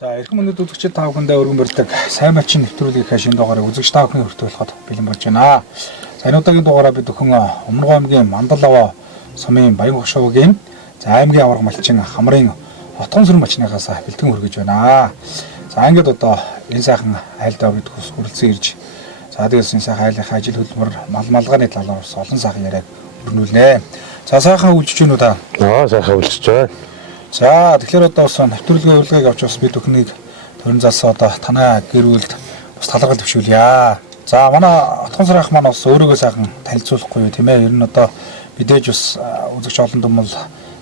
За эрхэм мөндөд үзэгчид та бүхэндээ өргөн барьдаг сайн мачин нэвтрүүлгийн шинэ дугаарыг үзэгч та бүхний хүртэ болоход бэлэн болж байна. За энэ удаагийн дугаараа бид өхөн Өмнөгов аймгийн Мандалава сумын Баян хошуугийн аймгийн аварга малчин хамрын отгон сүрэн малчныхаас бэлтгэн хүргэж байна. За ингээд одоо энэ сайхан айлдаа бид хүрэлцэн ирж за дээрс энэ сайхан айлын ажил хөдөлмөр мал малгааны талаар олон сайхан яриаг өрнүүлнэ. За сайхан үйлчж гэнэ үү та? Сайхан үйлчж байна. За тэгэхээр одоо бас нэвтрүүлгийн урилгыг авч бас бид бүхнийг төрөн залсаа одоо танай гэр бүлд бас талархал төвшүүлье. За манай отгон сарах маань бас өөрөөгөө сайхан танилцуулахгүй тийм ээ. Ер нь одоо мэдээж бас үзэгч олон дүмэл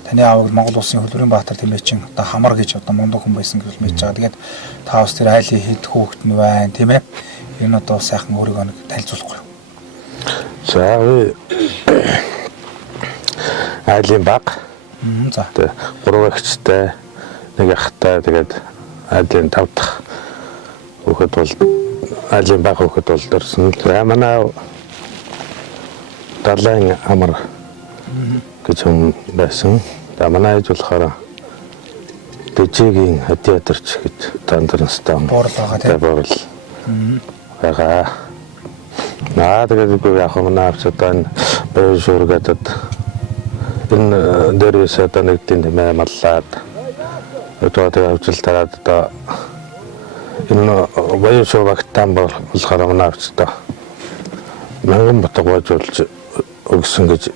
таны аавыг Монгол улсын хөлбөрийн баатар тийм ээ чин одоо хамар гэж одоо мундаг хүн байсан гэж мэдж байгаа. Тэгээд та бас тэр айлын хэд хүүхэд нь байна тийм ээ. Ер нь одоо сайхан өөрөөгөө нэг танилцуулахгүй. За айлын баг. За. 3 эгчтэй, 1 ахтай тэгээд айлын 5 дахь хүүхэд бол айлын баг хүүхэд бол дөрсөн. Манай далайн амар гэж юм байсан. Манай ээж болохоор дэжигийн театрч гэж тандарнастай. Буур байгаа тийм. Буур. Тэгээд яг манай авч одоо энэ баяр шуургаадад энэ дээрээс одоо нэг тийм маллаад одоо авчил тараад одоо энэ баяр шуургатан болохоор манай авчдаа мянган ботог бажуулж өгсөн гэж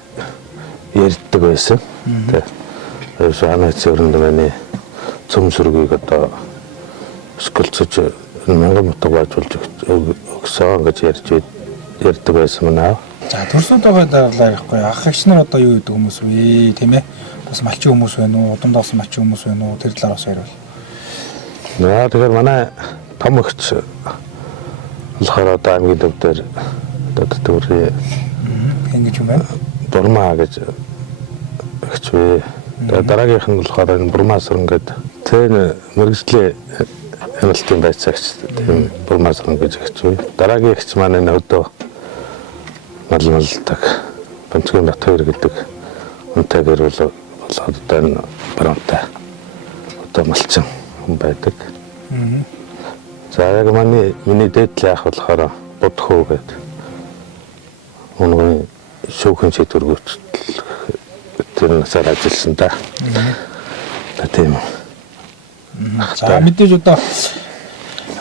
ярьдаг байсан. Тэгээд шаанаа цэвэрэнд миний цөм сүргийг одоо сколцож мянган ботог бажуулж өгсөн гэж ярьдаг байсан манай. За төрсөн байгаа дараалал ярихгүй ах эгч нар одоо юу гэдэг хүмүүс вэ тийм ээ бас малчин хүмүүс байна уу удам доосон малчин хүмүүс байна уу тэр талаар бас ярил. Тэгэхээр манай том эгч болохоор одоо аймгийн төв дээр одоо төрийн ингэж юм байна. Бурмаа гэж эгч вэ. Дараагийнх нь болохоор энэ Бурмаасран гэдэг тэр мэрэгжлийн хяналтын байцаагч тийм Бурмаасран гэж эгч вэ. Дараагийн эгч маань энэ өдөө малдаг Бамцгийн Батхаяр гэдэг үнтэй гэр болоод одоо энэ баруунтай одоо малчин хүн байдаг. За яг миний дээдл яах болохоор Будхөө гэдэг өнөөгийн шүүхэн шийдвэргүйч тэр насаар ажилласан да. Тийм. За мэдээж одоо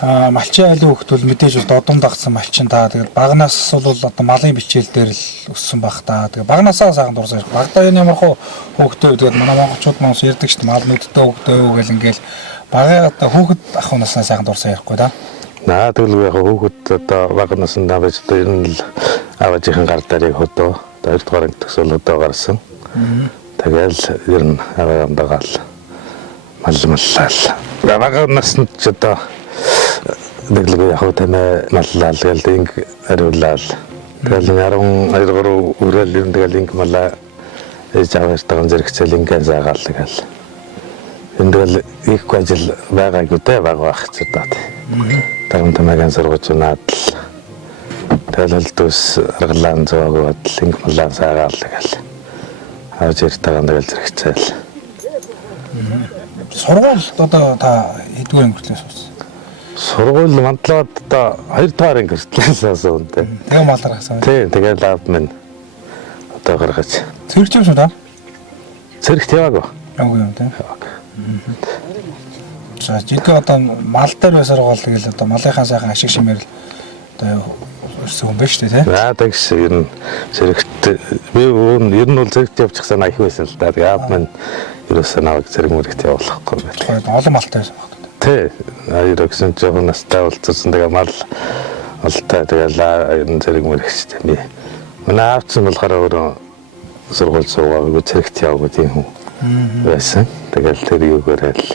малчин айлын хөлт бол мэдээж додон дагсан малчин та тэгээд багнаас бол одоо малын бичээл дээр л өссөн баг та тэгээд багнаасаа сайхан дурсаж багтаа энэ ямар хөө хөлтөө тэгээд манай монголчууд маань ярьдаг шүү дээ мал нүдтэй хөлтөө гэл ингээл багаа одоо хүүхэд ах унаасаа сайхан дурсаа ярихгүй да. Тэгвэл яг хүүхэд одоо багнаас нь байж одоо ер нь л аваажийн гар дарыг хөдөө 2 дугаар анги төгсөл одоо гарсан. Тэгэл ер нь аваагаал маллал. Багнаас нь ч одоо дэглэг яг тэмээ маллал гэл инг ариулал. Тэгэл 12 өрөөл юм тэгэл инг малаа жаваартайган зэрэгцэл ингийн заагаал тэгэл. Энд тэгэл их ажил байгаагүй дээ баг ч удаа. Таран тамагийн сургууч наадл. Тэгэл дэс аргалаан зоогоод инг малаа заагаал тэгэл. Авж иртайган тэгэл зэрэгцэл. Сургууль одоо та хэдгээр өнгөртлөө суусан? Сургууль мандлаад одоо 2 дугаар анги хүртлээс асан үнтэй. Тэгээ малаар гасан. Тийм, тэгээ лав минь одоо гаргаж. Цэрэгч юм шүү та? Цэрэгт яваагүй. Яваагүй юм тийм. За жидээ одоо мал дээр байсаар гол тэгэл одоо малынхаа сайхан ашиг шимээр л одоо өрсөн юм байна шүү дээ тийм. Тэгс ер нь цэрэгт би ер нь бол цэрэгт явчих санаа их байсан л да. Тэгээ аав минь ерөөсөө наваг цэрэг мөрөгт явуулахгүй байт. Олон малтай байсан баг. Тэ, ерөөсөн жоохон настай болцсон тэгээ мал олтой тэгээ ер нь цэрэг мөрөгчтэй би. Манай аавцсан болохоор өөрөө сургууль суугаагүй цэрэгт яваагүй тийм хүн байсан. Тэгэл тэр юугээрэл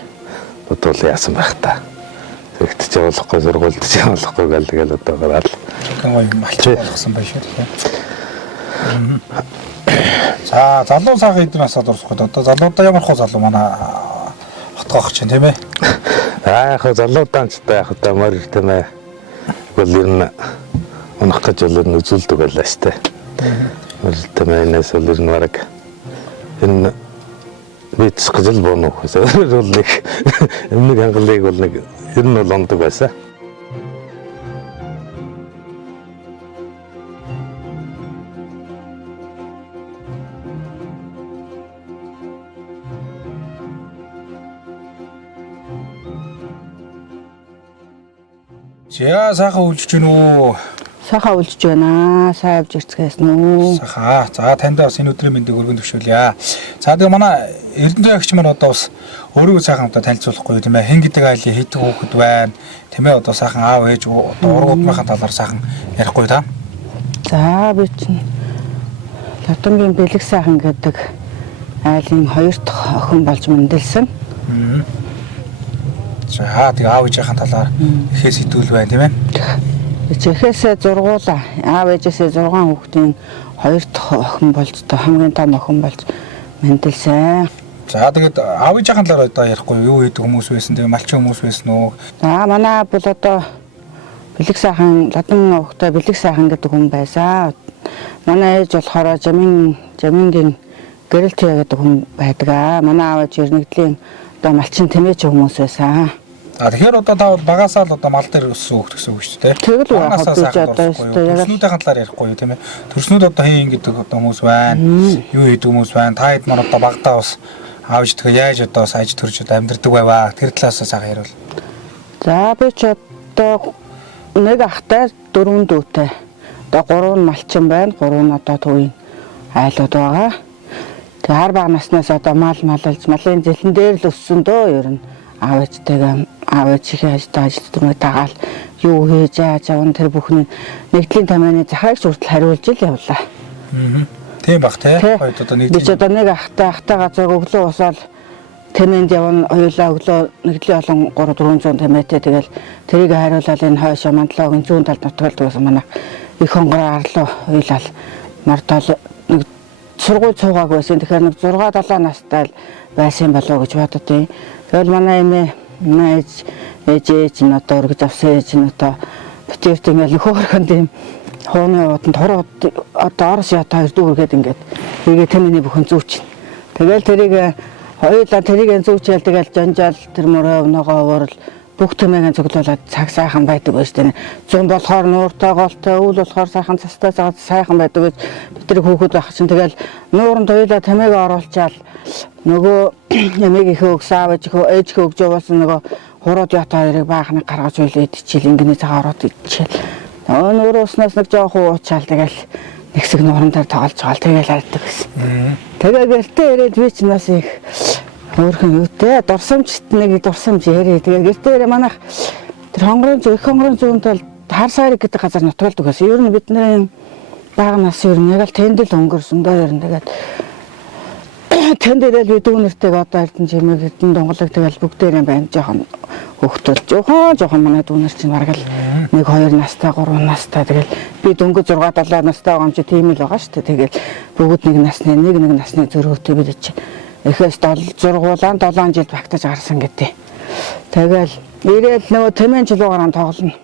бодвол яасан байх та. Цэрэгт ч явуулахгүй сургуульд ч явуулахгүй гэл тэгэл одоо гараад. Гоё малчин болгосон байх шүү дээ. За залуу сайхан эднээс дурсахгүй одоо залуудаа ямар хөө залуу манай хотгоох чинь тийм ээ. Яг залуудаан ч яг одоо морь тийм ээ. Бол ер нь унах гэж бол үзүүлдэг байлаа штэ. Морь тийм ээ нэс бол ер нь бараг энэ бийц гэж л боно гэсэн. Бол нэг өмнөг хангалыг бол нэг ер нь бол ондог байсан. За сайхан үйлжж гин үү? Сайхан үйлжж байна. Сайн явж ирцгээсэн үү? Сайхан. За танд бас энэ өдрийн мэндийг өргөн төвшүүлье. За тэгээ манай Эрдэнэ агч маань одоо бас өөрийгөө сайхан одоо танилцуулахгүй тийм ээ. Хэн гэдэг айлын хэдэн хүүхэд байна? Тийм ээ одоо сайхан аав ээж одоо ургуудмынхаа талаар сайхан ярихгүй та. За би чинь Латамгийн бэлэг сайхан гэдэг айлын 2 дахь охин болж мэндэлсэн. За тэгээ аав ээжийн талаар ихээс хитүүл байна тийм ээ. Чихээсээ зургуулаа. Аав ээжээсээ 6 хүүхдийн 2 дахь охин болж одоо хамгийн том охин болж мэндэлсэн. За тэгээд аав ээжийн талаар одоо ярихгүй юу хийдэг хүмүүс байсан тийм малчин хүмүүс байсан уу? За манай бол одоо бэлэг сайхан Ладан охтой бэлэг сайхан гэдэг хүн байсан. Манай ээж болохоор Жамингийн Гэрэлтээ гэдэг хүн байдаг. Манай аав ээж Эрнэгдлийн одоо малчин тэмээч хүмүүс байсан. А тэгэхээр одоо та бол багасаа л одоо мал дээр өссөн хүүхд гэсэн үг шүү дээ. Тэгэл үү яг одоо төрснүүдийн талаар ярихгүй юу тийм ээ. Төрснүүд одоо хийн гэдэг одоо хүмүүс байна. Юу хийдэг хүмүүс байна. Та хэд маань одоо багтаа бас аавж тэгээ яаж одоо саж төрж одоо амьдрдаг байваа. Тэр талаас сайхан яриул. За би ч одоо нэг ахтай 4 дүүтэй. Одоо 3 малчин байна. 3 одоо төвийн айлууд байгаа. Тэгээ хар бага наснаас одоо маллж малын зэлэн дээр л өссөн дөө ер нь. Аав ээжийнхээ ажил дүрмээ дагаал юу хийж яаж аван тэр бүхний нэгдлийн тамианы захаагч хүртэл хариулж ил явлаа. Тийм бах тий. Хоёуд одоо нэг. Би ч одоо нэг ахтай газар өглөө усаал тэмээнд явна хоёулаа өглөө нэгдлийн олон 300-400 тэмээтэй тэгэл тэрийг хариулаад энэ хойшоо мандлоогийн зүүн талд нутгалдаг байсан манай их хонгороо арлуу хоёулаа мартал нэг сургууль цуугааг байсан. Тэгэхээр нэг 6-7 настай байсан болоо гэж боддیں۔ Тэгэл манай ээж нь одоо өргөж авсан ээж нь одоо битэрт ингээл хөөхөнд юм хооны удаа тороод одоо орос ята 2 дүүргээд ингээд ийгээ тэмээний бүхэн зүүчин. Тэгэл тэрийг хоёулаа тэрийг зүүчээл тэгэл жанжаал тэр мөрөө ногоо уурал бүх тэмээгээ цуглуулад цаг сайхан байдаг байж тээ. Зун болохоор нууртай голтой, өвөл болохоор сайхан цастай сайхан байдаг гэж бид хүүхэд байх чинь тэгэл нууранд хоёулаа тэмээгээ оруулчаал нөгөө нэмэгийнхээ өгсаав ээжийнхээ өгж явуулсан нөгөө хурууд ята хоёрыг баахныг гаргаж үйлээд ичээл ингэний цагаа ороод ичээл. Нөгөө уснаас нэг жоохон уучаал тэгэл нэгсэг нууран дээр тоглож байгаа тэгэл хайдаг гэсэн. Тэгээ гэртээ ирээд би ч нас их өөрхөн юутэй дурсамжт нэг дурсамж ярий. Тэгээ гэртээ манайх тэр их хонгорын зүүн тал хар сайрыг гэдэг газар нутгалдаг гэсэн. Ер нь бидний бага нас ер нь яг л тэнд л өнгөрсөн доо ер нь тэгээд тэнд ирэл би дүүнэртэйг одоо эрдэн чимэг эрдэн дунгалаг тэгэл бүгдээрээ байна жоохон хөвгтөл жоохон манай дүүнэр чинь бараг л 1-2 настай 3 настай тэгэл би дөнгөж 6-7 настай байгаа юм чи тийм л байгаа шүү дээ. Тэгэл бүгд нэг насны зөрөөтэй бид чи эхээс зургуулан 7 жил багтаж гарсан гэдэг. Тэгэл ирээл нөгөө тэмээн жилуугаар тоглоно.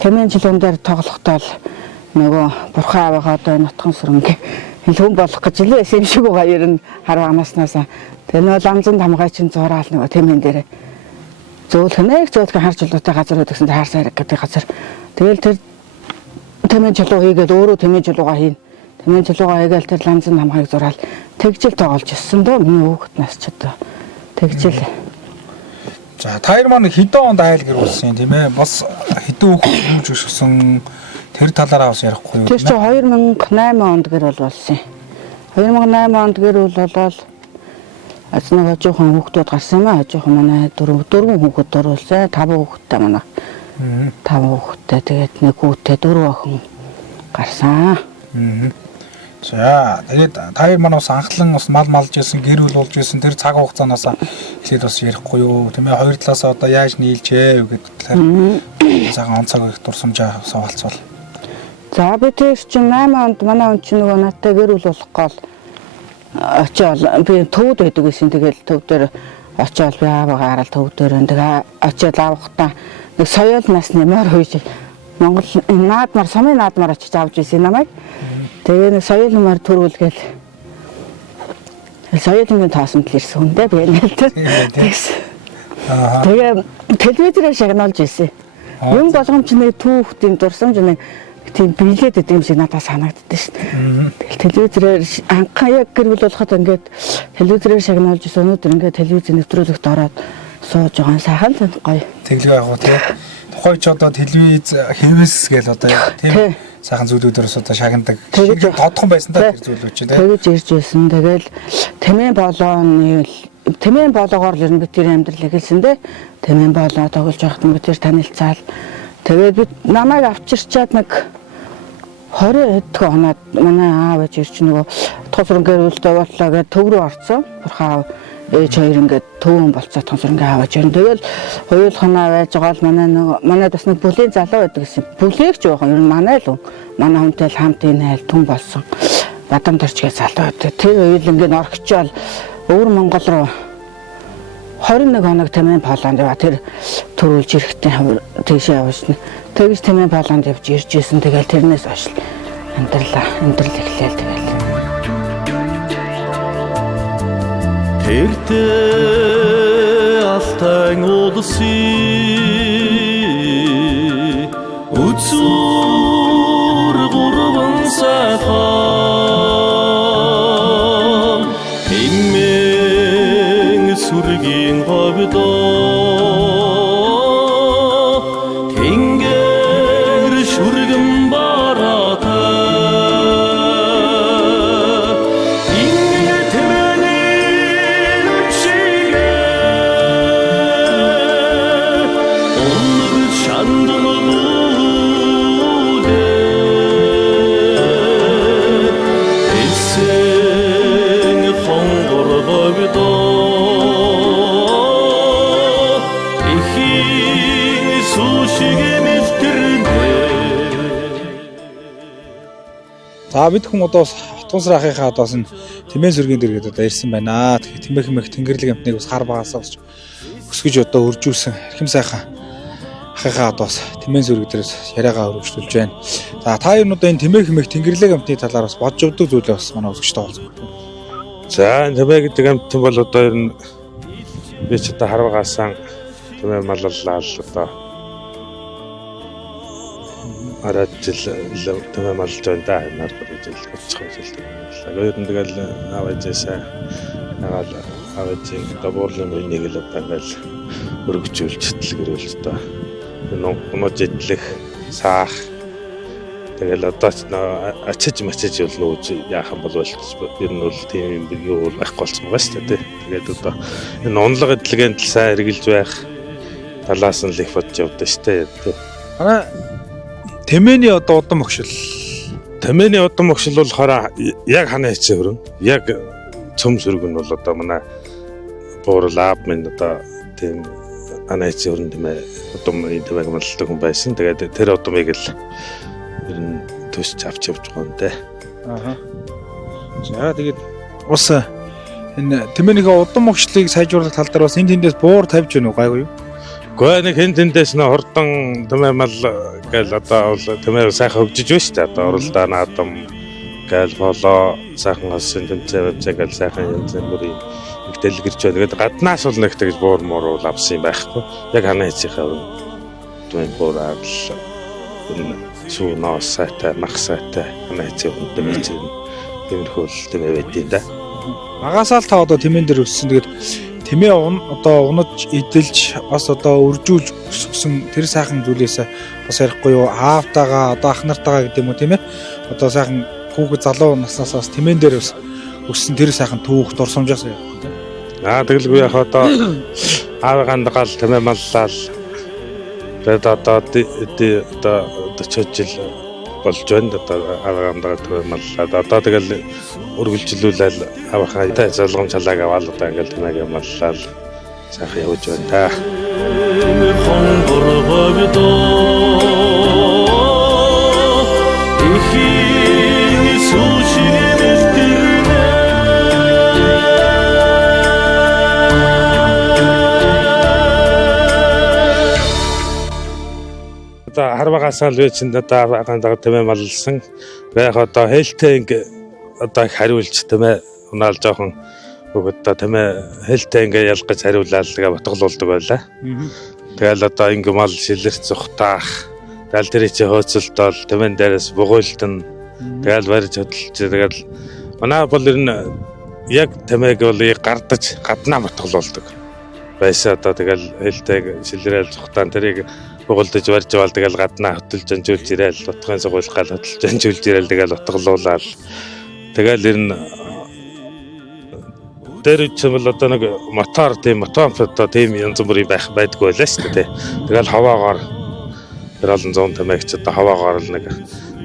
Тэмээн жилуун дээр тоглохдоо л нөгөө бурхан аавыгаа одоо нутхан сүрэнгээ хүн болох гэж л байсан юм шиг байгаа ер нь хар багнаснаас. Тэр нөгөө ламзан тамгай чинь зураал нөгөө тэмээн дээр зөөлхөн харж улуутай газар өгсөн хар сайраг гэдэг газар. Тэгэл тэр тэмээн жилуу хийгээд өөрөө тэмээн жилуугаа хийн. Тэмээн жилуугаа хийгээл тэр ламзан тамгайг зураал тэгжил тоглож өссөн дөө миний хүүхэд нас ч одоо тэгжил. За та хоёр маань хэдэн онд айл гэр болсон юм тийм ээ? Бас хэдэн хүүхэд өмж өссөн тэр талаараа бас ярихгүй юу? Тэр чинь 2008 онд гэр болсон юм. 2008 онд гэр болол ажнаа жоохон хүүхдүүд гарсан юм аа. Жоохон манай 4 хүүхэд дөрвөлсэн. 5 хүүхэдтэй манай. 5 хүүхэдтэй тэгээд нэг хүүтэй 4 охин гарсан. За тэгээд та хоёр маань бас анхлан бас мал малж байсан, гэр бүл болж байсан тэр цаг хугацаанаас эхлээд бас ярихгүй юу? Тийм ээ хоёр талаас одоо яаж нийлжээ гэдэг талаар цагаан онцгой их дурсамжаа суулцвал. За би тэр чинь 8 онд манай он чинь нөгөө надтай гэр бүл болох гол очиол би төвд байдаг гэсэн. Тэгэл төв дээр очиол би аавгаа хараад төв дээр тэгээ очиод авахтаа нэг соёл нас нэмэр хүйж Монгол наадмар сумын наадмар очиж авч ирсэн намайг. Тэгээ нэг соёл нэмэр төрүүлгээл соёлын таасанд л ирсэн хүндээ би нэлээд тэгсэн. Тэгээ телевизээр шагнуулж ирсэн. Юм болгоомч нэг түүх тийм дурсамж нэг тийм биелээд идэм шиг надад санагддаг шин. Тэгэл телевизээр анхаа яг гэр бүл болоход ингээд телевизээр шагнуулж ирсэн. Өнөөдөр ингээд телевизийн нэвтрүүлэгт ороод сууж байгаа сайхан гоё. Тэглэг яг гоо тий. Тухай ч одоо телевиз хэвэс гээл одоо тийм сайхан зүйлүүдээс одоо шагнадаг. Тодхон байсан та тэр зүйлүүд чинь тий. Тэгэж ирж байсан. Тэгэл тэмээ боолоогоор л ер нь бид тэр амьдрал эхэлсэндээ тэмээ боолоо тоглож байхад нь бид тэр танилцаал. Тэгээд бид намайг авчирчаад нэг 20 хэд хоноод манай аав ээж ирч нөгөө тосронгээр үлдээ боллоо гэдэг төв рүү орцсон. Бурхан ээж хоёр ингээд төвөн болцоо тосронгээ аваад ирэн. Тэгэл хоёулахнаа байж байгаа л манай бас нэг бүлийн залуу байдаг гэсэн. Бүлээгч байгаа юм. Манай л манай хүнтэй л хамт энэ айл түн болсон. Бадам дорчгээ залуу байдаг. Тэр үйл ингээд орхичаал өвөр Монгол руу 21 хоног тэмээ Полонд яваа. Тэр төрүүлж ирэхдээ тийшээ явсан. Тэгж тэмээ Полонд явж ирж исэн. Тэгэл тэрнээс хойш амьдрал эхлээл тэгэл. Тэрдээ алтай уулсын үзүр гурван сайхан хэмээн сүргийн говьдоо тэнгэр шүргэн бараатай За бид хүн одоо хатгуун сарахынхаа одоос нь тэмээ сүргийн дэргэд одоо ирсэн байна. Тэгэхээр тэмээх мэх тэнгэрлэг амтныг бас хар багасаа бас өсгөж одоо үржүүлсэн эрхэм сайхан ахыхаа одоос тэмээ сүрэг дээрээс яриагаа өргөжлүүлж байна. За та юу одоо энэ тэмээх мэх тэнгэрлэг амтны талаар бас бодж өгдөг зүйлээ бас манай үзэгчтэй хуваалцах. За тэмээ гэдэг амтан бол одоо ер нь би ч одоо хар багасаа тэмээ маллалаа л одоо арад жил тэмээ малж байна да нар гэж л бодчих юм шиг байна. Ер нь тэгэл аваажсаа аваажийн дабуурлын үнийг л одоо ингээл өргөжүүлж хөтлгөрөл одоо нууж идлэх саах тэгэл одоо ачиж бол нүүж яахан бол ер нь бол тийм юм юу байхгүй болсон байгаа шүү дээ. Тэгээд одоо энэ унлага эдлэгэнд л сайн хэрглэж байх талаас нь л их бодж явдаа шүү дээ. Манай тэмээний одоо удам өгшил. Тэмээний удам өгшил болохоор яг хана хэцээ хөрөн. Яг цөм сүрэг нь бол одоо манай буурал аав минь одоо тийм хана хэцээ хөрөн тэмээ удам тэмээг малдаг хүн байсан. Тэгээд тэр удамыг л ер нь төсч авч явж байгаа юм дээ. За тэгээд ус энэ тэмээнийхээ удам өгшлийг сайжруулах тал дээр бас энэ тэндээс буур тавьж гэнэ үү гайгүй юу? Гэхдээ нэг хэн тэндээс нэ хурдан тэмээ мал гээл одоо бол тэмээ сайхан хөгжиж байна шүү дээ. Одоо оролдоо наадам гээл болоо сайхан олсон тэмцээ гээл сайхан янз бүрийн их дэлгэрч байна. Тэгээд гаднаас бол нэг тэгж буур муур авсан юм байхгүй. Яг хана хийхээ тэмээ буураа л энэ сүү ноос сайтай мах сайтай хана хийх юм тэмээ чинь тиймэрхүү л тэмээ байдیں۔ Да. Багасаа л та одоо тэмээн дээр өссөн. Тэгээд тэмээ одоо унаж эдэлж бас одоо үржүүлж өсгсөн тэр сайхан зүйлээс бас ярихгүй юу аавтайгаа одоо ах нартайгаа гэдэг юм уу тийм ээ одоо сайхан хүүхэд залуу наснаас бас тэмээн дээр өссөн тэр сайхан түүх дурсамжаас ярихгүй тийм тэгэлгүй яг одоо аавыгаа дагаал тэмээ маллал тэгээд одоо 40 жил болж байна одоо аавыгаа дагаал тэмээ маллал одоо тэгэл үргэлжлүүлэл авахаа та залгам чалааг аваад одоо ингээл тэмээг маллал сайхан явж байна та. Одоо хар багасаа л үеч одоо гандаг тэмээ маллсан. Яг одоо хэлтэй ингээ одоо хариулж тэмээ унаал жоохон Өгөөд тэмээ хэлтэй ингээ ялгаж хариулаад тэгээ батгалуулдаг байлаа. Тэгэл одоо ингээ мал шилэрч зүхтаах. Тэгэл тэр чи хөөцөлтөөл тэмэн дээрээс бугуйлтан. Тэгэл барьж хөдөлж тэгэл манай бол ер нь яг тэмээг бол гардаж гаднаа батгалуулдаг. Байсаа одоо тэгэл хэлтэйг шилрээл зүхтаан тэрийг бугуулдаж барьж аваад тэгэл гаднаа хөдөлж анжуулж ирээл утгын сугуйлгаал хөдөлж анжуулж ирээл тэгэл батгалуулаад тэгэл ер нь дээр үчмэл одоо нэг мотор одоо тийм янз бүрийн байдгүй байлаа шүү дээ. Тэгэл хаваагаар тэр олон 100 тэмээгч одоо хаваагаар л нэг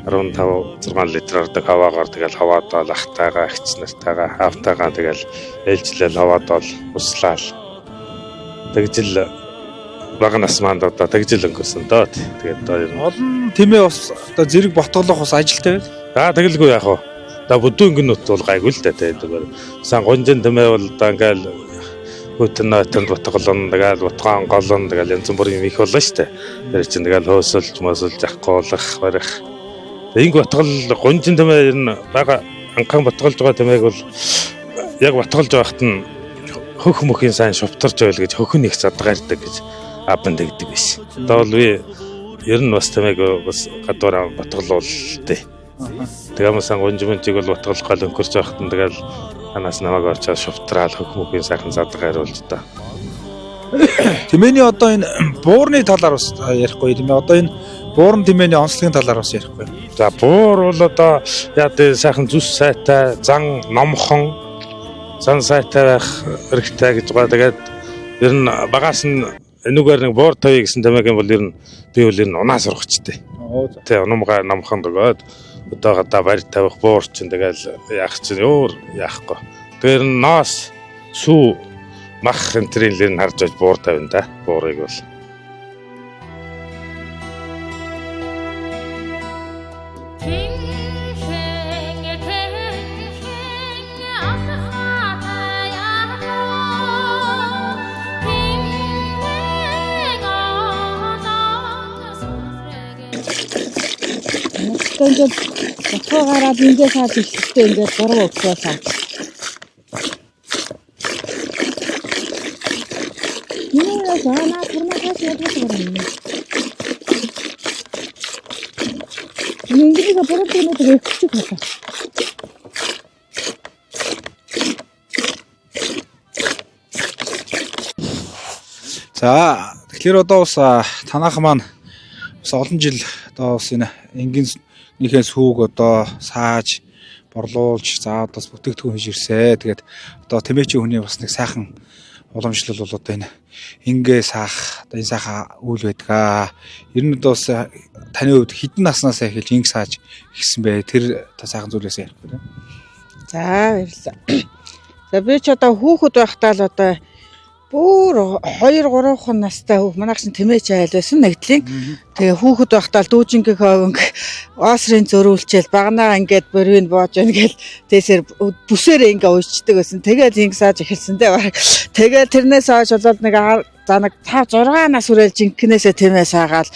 15-6 литр ордог хаваагаар тэгэл хаваадал ахтайгаа агч нартайгаа автайгаа тэгэл ээлжлэл хаваадал услаал. Тэгжил багнаас манд одоо тэгжил өнгөрсөн доо. Тэгээд одоо Олон тэмээ бас одоо зэрэг ботголох бас ажилтай байл. тэгэлгүй яах вэ? Да бүдүүн гинөт бол гайгүй л дээ. Сан гонжин тэмээ бол одоо ингээл хөтөн нотонд ботголон тэгэл утгаан голон тэгэл янз бүрийн их болно шүү дээ. Тэр чинь тэгэл хөөсөлж мөсөлж ахгуулах барих. Инг ботгол гонжин тэмээ ер нь бага анхан ботголж байгаа тэмээг бол яг ботголж байхад нь хөх мөхийн сайн шувтарч байл гэж хөхн их задгаардаг гэж апан дэгдэг байсан. Одоо бол би ер нь бас тэмээг бас гадуур ботголуултээ. Тэгээ масан гонжимчиг бол ботголох гал өнгөрч байхад нь тэгэл анаас намайг орчоод шувтраал хөх мөхийн сайхан задгааруулж та. Тэмээний одоо энэ буурны талаар бас ярихгүй тийм ээ. Одоо энэ буурн тэмээний онцлогийн талаар бас ярихгүй. За буур бол одоо яа дээ сайхан зүс сайтай, зан номхон, зан сайтай байх хэрэгтэй гэж байгаа. Тэгээд ер нь багаас нь энүүгээр нэг буур тавья гэсэн тэмээг бол ер нь би бол ер нь унаа сурахчтэй. Тэ унамгаа номхон дөгөөд одоо гадаа барь тавих буур чинь тэгэл яах чинь өөр яахгүй. Тэр ноос сүү мах энтрийн л нь харж буур тавина да. Буурыг бол Ингээд ботгоогаараа ингээд саад ихтэй ингээд 3 өглөөсаа. Нээ заана турнаас яддаг юм. Ингээд боротынод өгчих байна. За тэгэхээр одоо бас танах маань бас олон жил одоо бас энэ энгийнийхээ сүүг одоо сааж борлуулж за одоо бүтээгдэхүүн хийж ирсэ. Тэгээд одоо тэмээчийн хүний бас нэг сайхан уламжлал бол одоо энэ ингээ саах одоо энэ сайхан үйл байдаг. Ер нь одоо бас таны хувьд хэдэн наснаас эхэлж инг сааж ихсэн бэ? Тэр та сайхан зүйлээс ярихгүй тийм. За баярлалаа. За би ч одоо хүүхэд байхдаа л одоо бүр 2-3 настай хүүхд манайх чинь тэмээч айл байсан нэгдлийн. Тэгээ хүүхэд байхдаа л дүүжингийнхээ өнгө оосрын зөрүүлчээл багнаа ингээд борвин боож өнгөл тэсэр бүсээр ингээ уйчдаг байсан. Тэгээд инг сааж эхэлсэн дээ. Тэгээд тэрнээс хойш болоод нэг за нэг 5-6 нас хүрэл жинкнээсээ тэмээ саагаал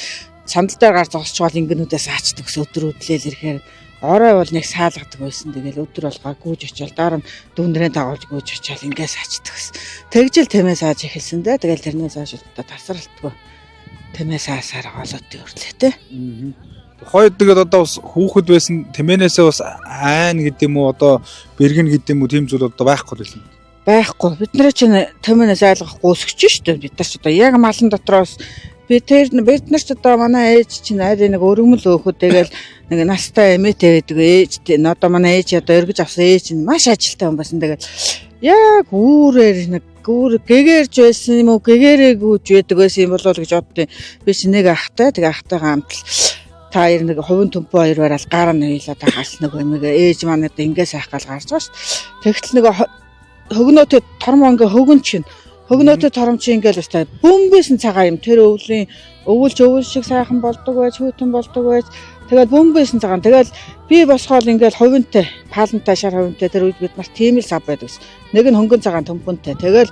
сандал дээр гар зогсчвал ингэнүүдээ саачдаг ус өдөр өдлөөл ирэхээр орой бол нэг саалгадаг байсан. Тэгэл өдөр болгоо гүйж очил дараа нь дүүндрээ дагуулж гүйж очил ингээ саачдаг байсан. Тэгжил тэмээ сааж эхэлсэн дээ. Тэгэл тэрнээс хойш одоо тасралтгүй тэмээ саасаар голоотой өрлөө те. Хойд тэгээд одоо бас хүүхэд байсан тэмээнээсээ бас айн гэдэг юм уу одоо бэргэн гэдэг юм уу тийм зүйл одоо байхгүй л юм. Байхгүй. Бид нэр чинь тэмээнээс айлгахгүй өсөж шүү дээ. Бид нар ч одоо яг малын дотроос бид нар ч одоо манай ээж чинь арай нэг өргөмөл өөхөд тэгэл нэг настай эмээтэй байдаг ээжтэй. Одоо манай ээж одоо өргөж авсан ээж нь маш ажилтай хүн байсан. Тэгэл яг үүрээр нэг гэгэрж байсан юм уу гэгэрэгүүж байдаг байсан юм болов гэж боддیں۔ Би чи нэг ахтай тэгээ ахтайгаа хамтал та хоёр нэг хувийн төмпөө хоёр бараал гар нь хоёлаа тахаас нэг эмээг ээж маань одоо ингээс авах гал гарч байгаа шүү дээ. Тэгтэл нэг хөгнөөтэй тормо ингээ хөгөн чинь хөгнөөтэй торомч ингээл өстэй бөмбөсөн цагаан юм тэр өвлийн өвөл шиг сайхан болдог байж хүйтэн болдог байж тэгэл бөмбөсөн цагаан тэгэл би босгоол ингээл хувинтай палантай шар хувинтай тэр үед бид нар тийм л сав байдаг ус нэг нь хөнгөн цагаан төмпөнтэй тэгэл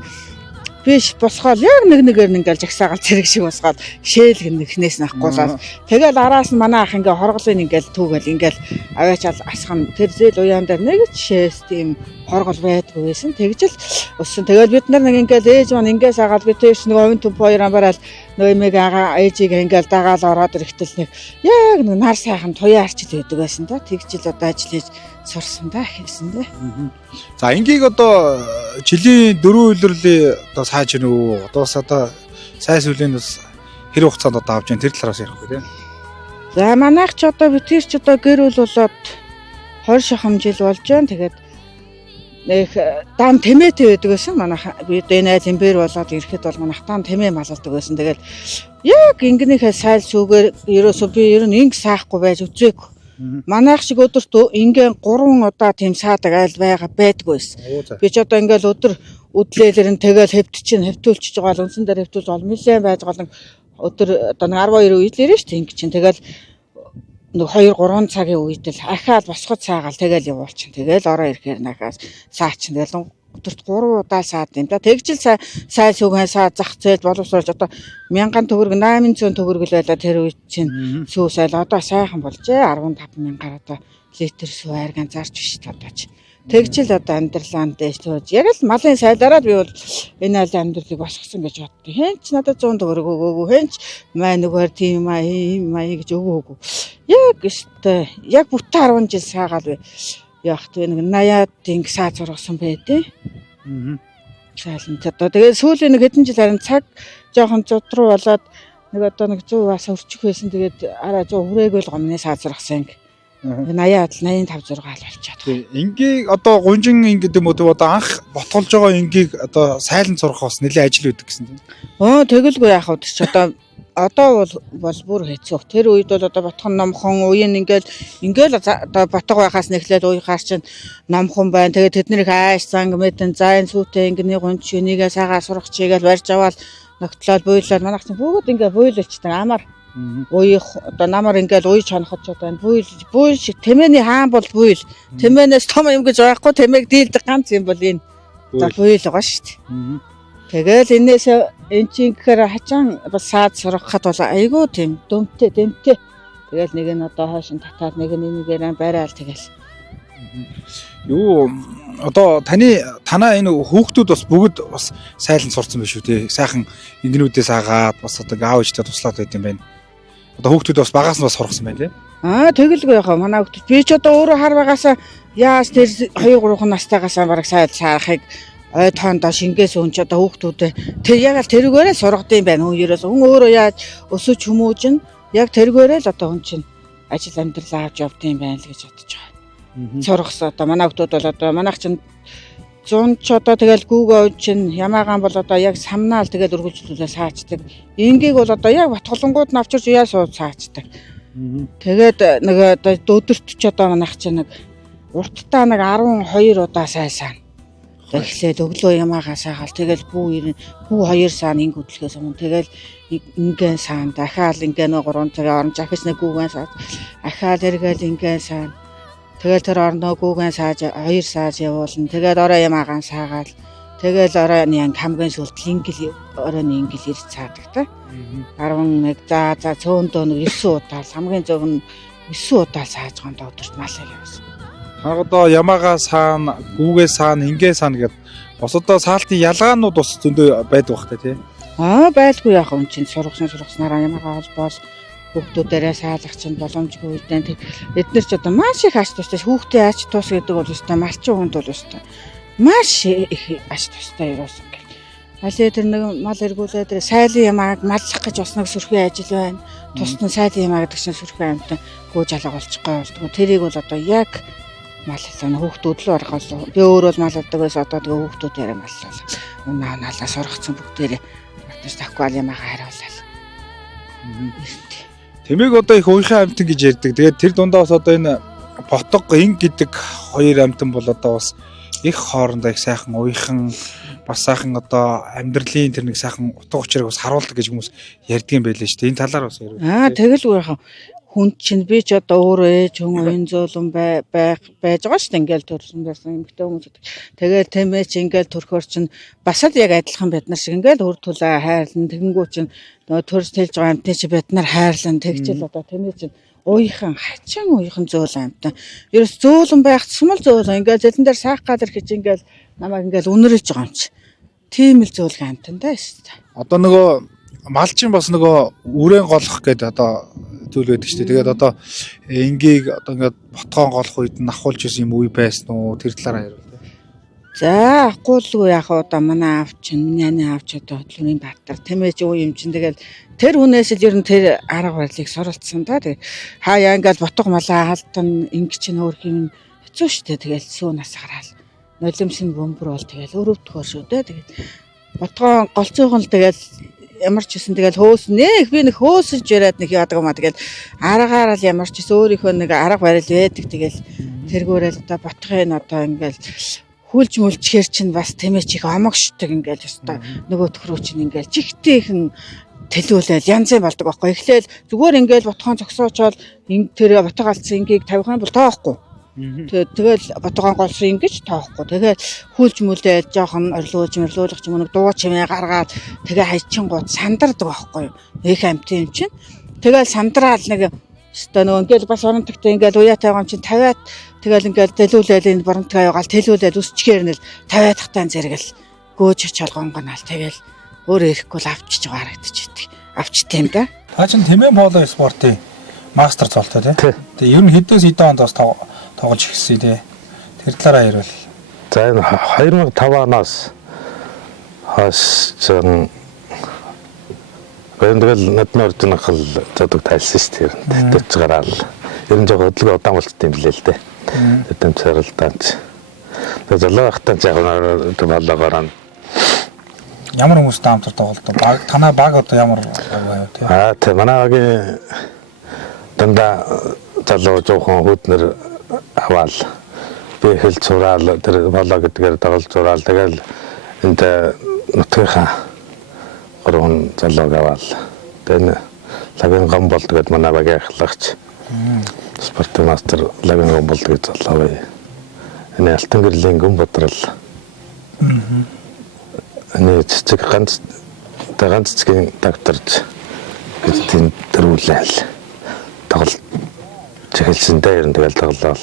биш босгоол яг нэгээр ингээл жагсаагаал зэрэг шиг босгоод шээл гэнэхнээс нахгуулаад тэгэл араас нь манай ах ингээ хорголын ингээл түүгэл ингээл аваачаал асхан тэр зээл уяан дээр нэг шээс тийм хоргол байдгүй байсан. Тэгжэл өссөн. Тэгэл бид нар нэг ингээл ээж маань ингээс агаад бид тэрс нэг овин төв хоёроо бараал нөгөө эмээг ага ээжийг ингээл дагаал ороод ирэхтэл нэг яг нэг нар сайхан туяарч байдаг байсан да. Тэгжэл одоо ажил хийж сурсан да гэсэн дээ. За ингийг одоо жилийн 4 үйлрлийн одоо сайж гэнэ үү? Одоо бас одоо сайс үлийн бас хэр хугацаанд одоо авч яан тэр талаараас ярихгүй тийм. За манайх ч одоо битгийч одоо гэр бүл болоод 20 шахам жил болж байна. Тэгээд нэг дан тэмээтэй байдаг байсан. Манайх бид энэ айл имбэр болоод ирэхэд бол манайх дан тэмээ малалдаг байсан. Тэгээд яг ингэнийхээ сайл сүгээр ерөөсөө би ер нь инг саахгүй байж үзээгүй. Манайх шиг өдөрт ингээл 3 удаа тийм саадаг айл байгаа байдгүй байсан. Би ч одоо ингээл өдөр үдлээлэр нь тэгэл хэвтүүлчихэж байгаа л үнсэн дээр хэвтүүлж ол нэлээд байж гол өдөр одоо 12 үйлээрээ шүү дээ ингэ чинь тэгэл нэг 2-3 цагийн үед л ахаал босгож цаагаал тэгэл явуулчин. Тэгэл ороо ирэхээр нахаас саачин тэгэл өдөрт 3 удаа саад юм да. Тэгжил сайн сүгэн саа зах зээл боловсруулж одоо 1000 төгрөг 800 төгрөг л байлаа тэр үед чинь сүү сайл одоо сайхан болжээ 15,000-аар одоо литр сүү арган зарж биш одоо ч. Тэгжил одоо амьдралаанд дэвшүүлж яг л малын сайлаараа би бол энэ айлын амьдралыг босгосон гэж боддоо. Хэн ч надад 100 төгрөг өгөөгүй. Хэн ч маа нүгээр тийм маа гэж өгөөгүй. Яг өстэй яг бүтэн 10 жил саагаал би яах вэ нэг 80-аад саа зургасан байдээ. Сайлан одоо тэгээ сүүлийн нэг хэдэн жил харин цаг жоохон зудруу болоод нэг одоо нэг 100-аас өрчих байсан. Тэгээд араа 100 хүрээгүй л гомны саа зургасан ингэ. 80-аад 85 6 л болчиход. Ингийг одоо гунжин ингэдэг юм уу одоо анх ботголж байгаа ингийг одоо сайлан зурх бас нэлээд ажил өгдөг гэсэн тийм. Тэгэлгүй яах вэ ч одоо бол бүр хэцүү. Тэр үед бол одоо ботхон номхон уян ингээл одоо ботго байхаас нэхлээд уягаар чинь номхон байна. Тэгээд тэднэрийг ааш занг мэдэн зайн сүүтэй ингэний гунч өнийгээ сагаа сурах чигээл барьж аваад ногтлоод буйлаад манайх чинь бүгд ингээ буйлалчдаг амар уйх одоо намар ингээл уйж хоноход ч одоо буйл шиг тэмээний хаан бол буйл. Тэмээнээс том юм гэж байхгүй тэмээг дийлдэг ганц юм бол энэ. Одоо буйл байгаа шүү дээ. Тэгэл энээс эн чинь гэхээр хачаан бас саад сургахад бол айгүй тийм дөмтэй. Тэгэл нэг нь одоо хойш нь татаад нэг нь энийгээр барайл тэгэл. Юу одоо танаа энэ хүүхдүүд бас бүгд бас сайлан сурцсан байх шүү тий. Сайхан ингэнүүдээс агаад бас одоо аав ээжтэй туслаад байт юм байна. Одоо хүүхдүүд бас багаас нь бас сургасан байна лээ. Тэгэлгүй яхаа манай хүүхдүүд би ч одоо өөрөө хар багасаа яаж тэр 2-3 настайгаас бараг сайл саарахыг ой тоондоо шингээс өнч одоо хүүхдүүд тэр яг л тэргээрээ сургад юм байна. Хүн ерөөс хүн өөрөө яаж өсөж хүмүүжин яг тэргээрээ л одоо хүн чинь ажил амьдрал авч явд юм байна л гэж бодож байгаа. Сургасан одоо манай хүүхдүүд бол одоо манайх чинь 100 ч одоо тэгэл гүүгөө чинь ямаагаан бол одоо яг самнаал тэгэл өргөжлүүлээ саачдаг. Ингийг бол одоо яг батголонгууд нь авчирч яа сууд саачдаг. Тэгээд нэг одоо өдөрт ч одоо манайх чинь нэг урттаа нэг 12 удаа сайсаа. Эхлээд өглөө ямаагаа саагаал тэгэл бүү 2 саан инг хөдлөхөөс өмнө тэгэл ингийн саан дахиад ингээ нэг 3 цагийн орон захис нэг гүүгэн саад ахаал эргээл ингийн саан тэгэл тэр орноо гүүгэн сааж 2 сааж явуулна тэгээд орой ямаагаан саагаал тэгэл оройн хамгийн сүлд оройн ингил ирж цаадаг та 11 за цөөндөө нэг 9 удаа хамгийн зөв нь 9 удаа сааж гондоо өдөрт малаа явуулсан. Одоо ямаага саана, гүүгээ саана, ингээ саана гэдэг бас одоо саалтын ялгаанууд бас зөндөө байдаг бах та тий. Байлгүй яах юм чинь сургаснараа ямаагаа холбоол хүүхдүүдээрээ саалгах чинь боломжгүй үедээ эдгээр ч одоо маш их ач тустай хүүхдээ ач тус гэдэг бол өстой малчин хүнд бол өстой маш их ач тустай юусэн гэх. Алээ тэр нэг мал эргүүлээ тэр сайлын ямааг маллах гэж бас нэг сөрхий ажил байна. Тусна сайлын ямаа гэдэг чинь сөрхий амтан гүйж алга болчихгоо болдгоо. Тэрийг бол одоо яг маллаа хүүхдүүд л оргоол. Би өөрөө л малладаг байсан одоо тэгээ хүүхдүүдээрээ маллаа. Унаалаа сургацсан бүгдээрээ батж тахгүй ямаагаа хариуллаа. Тэмээг одоо их уйхан амтан гэж ярьдаг. Тэгээд тэр дундаа бас одоо энэ ботго инг гэдэг хоёр амтан бол одоо бас их хоорондоо их сайхан уйхан бас сайхан одоо амьдралын тэр нэг сайхан утга учирыг бас харуулдаг гэж хүмүүс ярьдаг юм байлээ шүү дээ. Энэ талаар бас ярив. Тэгэл яах хүн чинь би ч одоо өөрөө ээж хүн уян зөөлөн байж байгаа шүү дээ. Ингээл төрсөн байсан эмэгтэй хүмүүс. Тэгэл тэмээ чи ингээл төрхөр чинь бас л яг адилхан бид нар шиг ингээл үр тулаа хайрлан тэгэнгүү чинь нөгөө төрс тэлж байгаа амтны чи бид нар хайрлан тэгчил одоо тэмээ чинь уйхан хачин уйхан зөөлөн амтан. Ерөөс зөөлөн байхсан л зөөлөн ингээл зэлэн дээр саах гал ирэх чинь ингээл намайг ингээл үнэрэж байгаа юм чи. Тийм л зөөлгөн амтандаа шүү дээ. Одоо нөгөө малчин бас нөгөө үрээн голох гэдэг одоо зүйл байдаг шүү дээ. Тэгээд одоо энгийг одоо ингээд ботгоон голох үед нь ахуулж исэн юм үе байсан уу? Тэр талаараа ярил. За агуулгүй яг одоо манай аав чинь миний аав ч одоо хөдөлмөрийн баатар тэмээж уу юм чинь тэгэл тэр хүнээс л ер нь тэр арга барилыг суралцсан да. Тэг хаяа ингээл ботго малаа халдан инг чинь өөр юм хэцүү шттэ тэгэл сүү нас гараал нулимсын бөмбөр бол тэгэл өрөвдөхөр шүү дээ. Тэгээд ботгоо голцоохон л тэгэл ямар ч гэсэн тэгэл хөөснэ би нэг хөөсөж яриад нэг яадаг юм а тэгэл аргаараа л ямар ч гэсэн өөрийнхөө нэг арга барил байдаг тэгэл тэргүүрэл одоо ботгын одоо ингээл хүлж мүлчээр чинь бас тэмээч их омогшдаг ингээл өстой нөгөө төхрөө чинь ингээл жигтэйхэн тэлүүлэл янзын болдог байхгүй. Эхлээл зүгээр ингээл ботгоон зогсоочоод тэр ботго алдсан ингийг тавих юм бол тоохгүй. Тэгэл ботгоон голсон ингэж тоохгүй. Тэгээ хүлж мүлээл жоохон орлуулж юм нэг дуу чимээ гаргаад тэгээ хайчингууд сандардаг байхгүй. Их амтын юм чинь. Тэгэл сандраал нэг өстой нөгөө ингээл бас оронтогтой ингээл уяатай байгаа юм чинь тавиад тэгэл ингээл дэлүүлээл энэ боронтгоо яваал дэлүүлээл үсчгээр нь л тавиад хатаан зэрэгэл гөөж чалгонгонаал тэгэл өөр ирэхгүй л авчиж байгаа харагдчихэдэг. Авчт юм да. Та чинь тэмээ поло спортын мастер цолтой тий. Тэгээ ер нь хэдээс хэдэн онд бас тоглож эхэлсэн тий. Тэр талаараа ярил. За энэ 2005 оноос хойш чинь тэгэл надны ордынхал зодог тайлсан шүү дээ. Тэтгэж гараал. Ер нь жоо хөдөлгөөн удаан болчтой юм лээ л дээ. Тэтэм царилдаанч. Тэгээ залуу байхдаа ч яг болоогоор ямар хүмүүстэй хамтар тоглолтоо баг танаа баг одоо ямар байв тий. Тэ манай багийн дандаа залуу жоохон хөднөр аваал. Би хэл цураал тэр болоо гэдгээр тоглож цураал тэгэл энд нутгийнхаа орон залууг аваал. Тэн лагын гом болдгод манай багийн ахлагч. Спортын мастер лагын гом болдгод залуу бай. Энэ алтан гэрлийн гүн бодрол. Эний цэцэг ганц цэцгийн докторч гэдэг төрүүлэл тоглолт эхэлсэндээ ер нь тэгэл тоглолоо.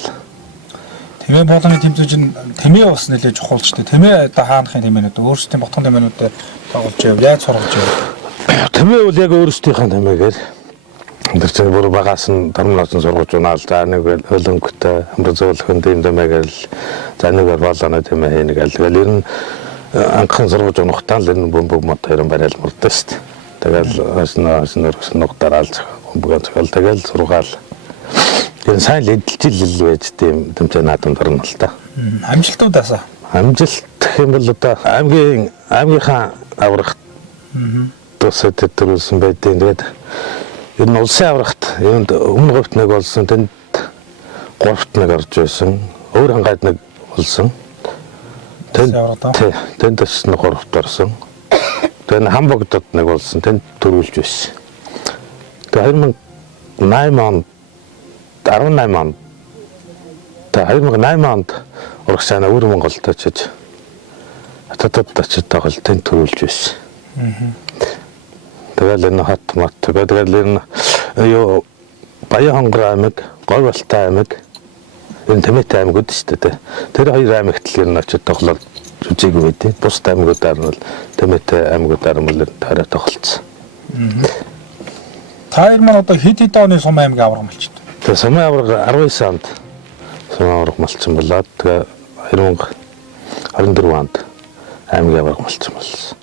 Тэмээ болгоны тэмцээч нь тэмээ бас нэлээд чухал ч тийм. Тэмээ одоо хаанахын тэмээнүүд өөрсдийн ботгон тэмээнүүдэд тоглож яв. Яаж сургаж яв. Тэмээ бол яг өөрсдийнхээ тэмээгээр тэр чинь бүр багаас нь томноос нь сургаж унаал. За нэг хөлөнгөтэй хамраа зөөлхөн тийм тэмээгээр л за нэг болгоно тэмээ нэг л тэгэл ер нь анхан сургаж унахтаа л энэ бөмбөг мод хоёрын барайл мурдаа шүү дээ. Тэгэл хашнаас нугтараал бөмбөг цогол тэгэл сургаал. Энэ сайн л эдэлжил байж тийм тэмцээн наадамд орно л та. Амжилтуудаасаа. Амжилт гэх юм бол одоо аймгийнхаа аврагт тусад төрүүлсэн байдیں۔ Тэгээд энэ улсын аврагт энд өмнө говьт нэг болсон, тэнд гуравт нэг орж байсан. Өөр хангайд нэг болсон. Тэнд бас нэг гуравт орсон. Тэгээд Хамбогдод нэг болсон. Тэнд төрүүлж байсан. Тэгээд 2008 онд 18 онд 2008 онд урагшаана өвөр Монголд очиж хатадад очиж тоглолт тэнд төрүүлж байсан. Тэгэл энэ хот мот тэгэл энэ юу Баян-Хонгор аймаг, Говьалтай аймаг, энэ Тэмээтэй аймаг гэдэг шүү дээ. Тэр хоёр аймагт л энэ очиж тоглолт үзээгүй байдیں۔ Бус аймагуудаар нь бол Тэмээтэй аймагуудаар нь таараа тоглолцсон. Та хоёр маань одоо хэд оны Сум аймгийн авраг малчид. Тэгээ Сумын авраг 19 онд Сумын авраг малчин болоод тэгээ 2024 онд аймгийн авраг малчин болсон.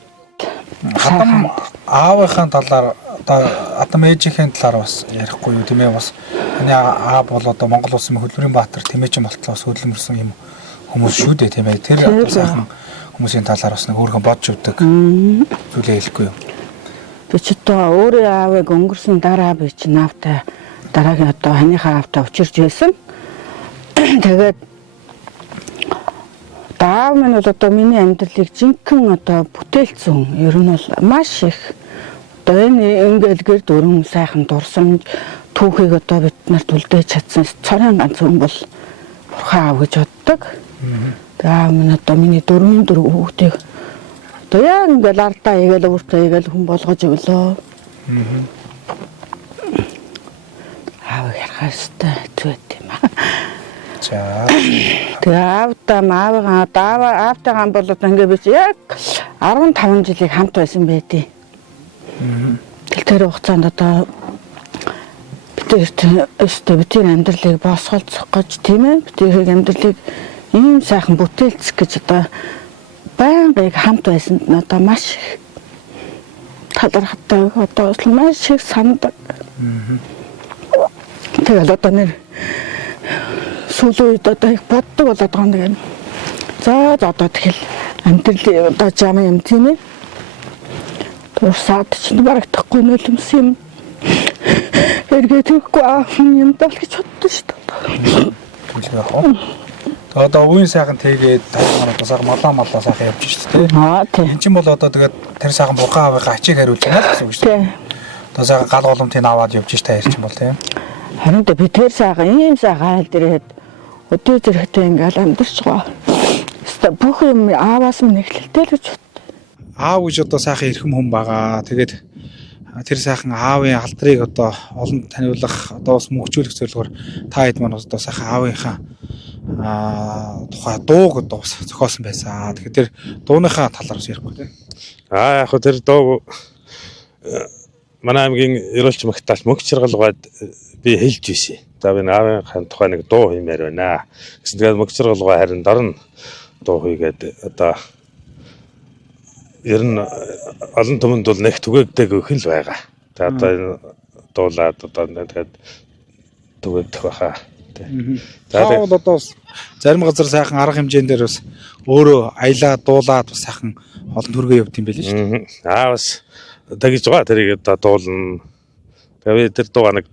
Хатам аавынхаа талаар одоо Адам ээжийнхээ талаар бас ярихгүй юу тийм ээ бас таны аав бол одоо Монгол улсын хөдөлмөрийн баатар тэмээчин болтлоос хөдөлмөрсөн юм хүмүүс шүү дээ тийм ээ. Тэр одоо сайхан хүмүүсийн талаар бас нэг өөрхөн бодж өгдөг зүйлээ хэлэхгүй юу. Би ч одоо өөрөө аавыг өнгөрсөн дараа би ч наавтай дараагийн одоо ханыхаа аавтай учирч байсан. Тэгээд аав минь бол одоо миний амьдралыг жинхэнэ одоо бүтээлцэн ер нь бол маш их Одоо энэ ингээд гэр дөрөн сайхан дурсан түүхийг одоо бид нарт үлдээж чадсан цорын ганц хүн бол Бурхан аав гэж боддог. Тэгээ аав минь одоо миний дөрөв хүүхдийг одоо яг ингээд ардаа игээл өөртөө игээл хүн болгож өглөө. Аав ярахстай зүэт юм аа. За. Тэгээ аавтайгаа бол одоо ингээд би яг 15 жилийг хамт байсан байдیں۔ Тэр хугацаанд одоо бидний амьдралыг босголцох гэж тийм ээ. Бидний амьдралыг ийм сайхан бүтээлцэх гэж одоо байнгыг хамт байсанд нь одоо маш их талархдаг. Одоо маш их сандаг. Тэгэл одоо нэр сүүлийн үед одоо их боддог болоод байгаа юм даа. За одоо тэгэл амьдрал одоо жам юм тийм ээ. Турсаад чинь барагдахгүй нөлөмс юм. Эргээд юм даа гэж боддоо шүү дээ. Түлхээ хоо. Одоо үеийн сайхан тэгээд тайлбараа сайхан малаа сайхан явж шүү дээ. Тийм. Энд чинь бол одоо тэгээд тэр сайхан Бурхан аавынхаа ачийг хариулж байна гэсэн үг шүү дээ. Одоо сайхан гал голомтыг аваад явж ш та ярьж юм бол тийм. Харин би тэр сайхан ийм сайхан айл дээрээ өдөө зэрэгтэй ингээл амьдарч байгаа. Бүх юм ааваас минь эхлэлтэй л гэж боддог. Аав гэж одоо сайхан эрхэм хүн байгаа. Тэгээд тэр сайхан аавын алдрыг одоо олонд таниулах одоо бас мөнгөжүүлэх зорилгоор та хэд маань одоо сайхан аавынхаа тухай дууг одоо бас зохиосон байсан. Тэгэхээр тэр дууныхаа талаар бас ярихгүй тийм. Яг хөө тэр дуу манай аймгийн Ерөөлч магтаал мөнх чиргалгаад би хэлж ийсэн. За би аавынхаа тухай нэг дуу хиймээр байна. Гэсэн тэгээд мөнх чиргалгаа харин дорн дуу хийгээд одоо ер нь олон түмэнд бол нэг түгээгдэг өхөн л байгаа. За одоо энэ дуулаад одоо тэгээд түгээгдэх байхаа. За бол одоо зарим газар сайхан арга хэмжээндээр бас өөрөө аялаа дуулаад бас сайхан олон төргөө явд юм байл шүү дээ. Бас тэгж байгаа тэрийг одоо дуулна. Тэгээд тэр дууга нэг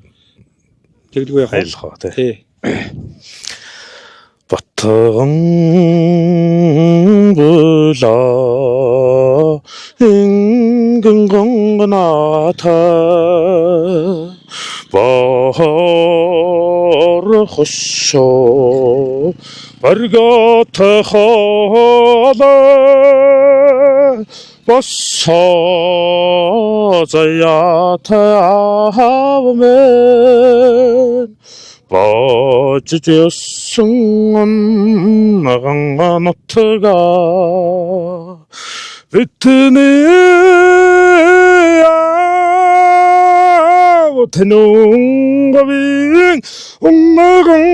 тэглгүй яах айлхоо тий. Ботгон булаа инген гонгоната бахар хошо баргат хала босоо заяата авмен божжсэн наганга нутга битний яа тэнунгавин уммаган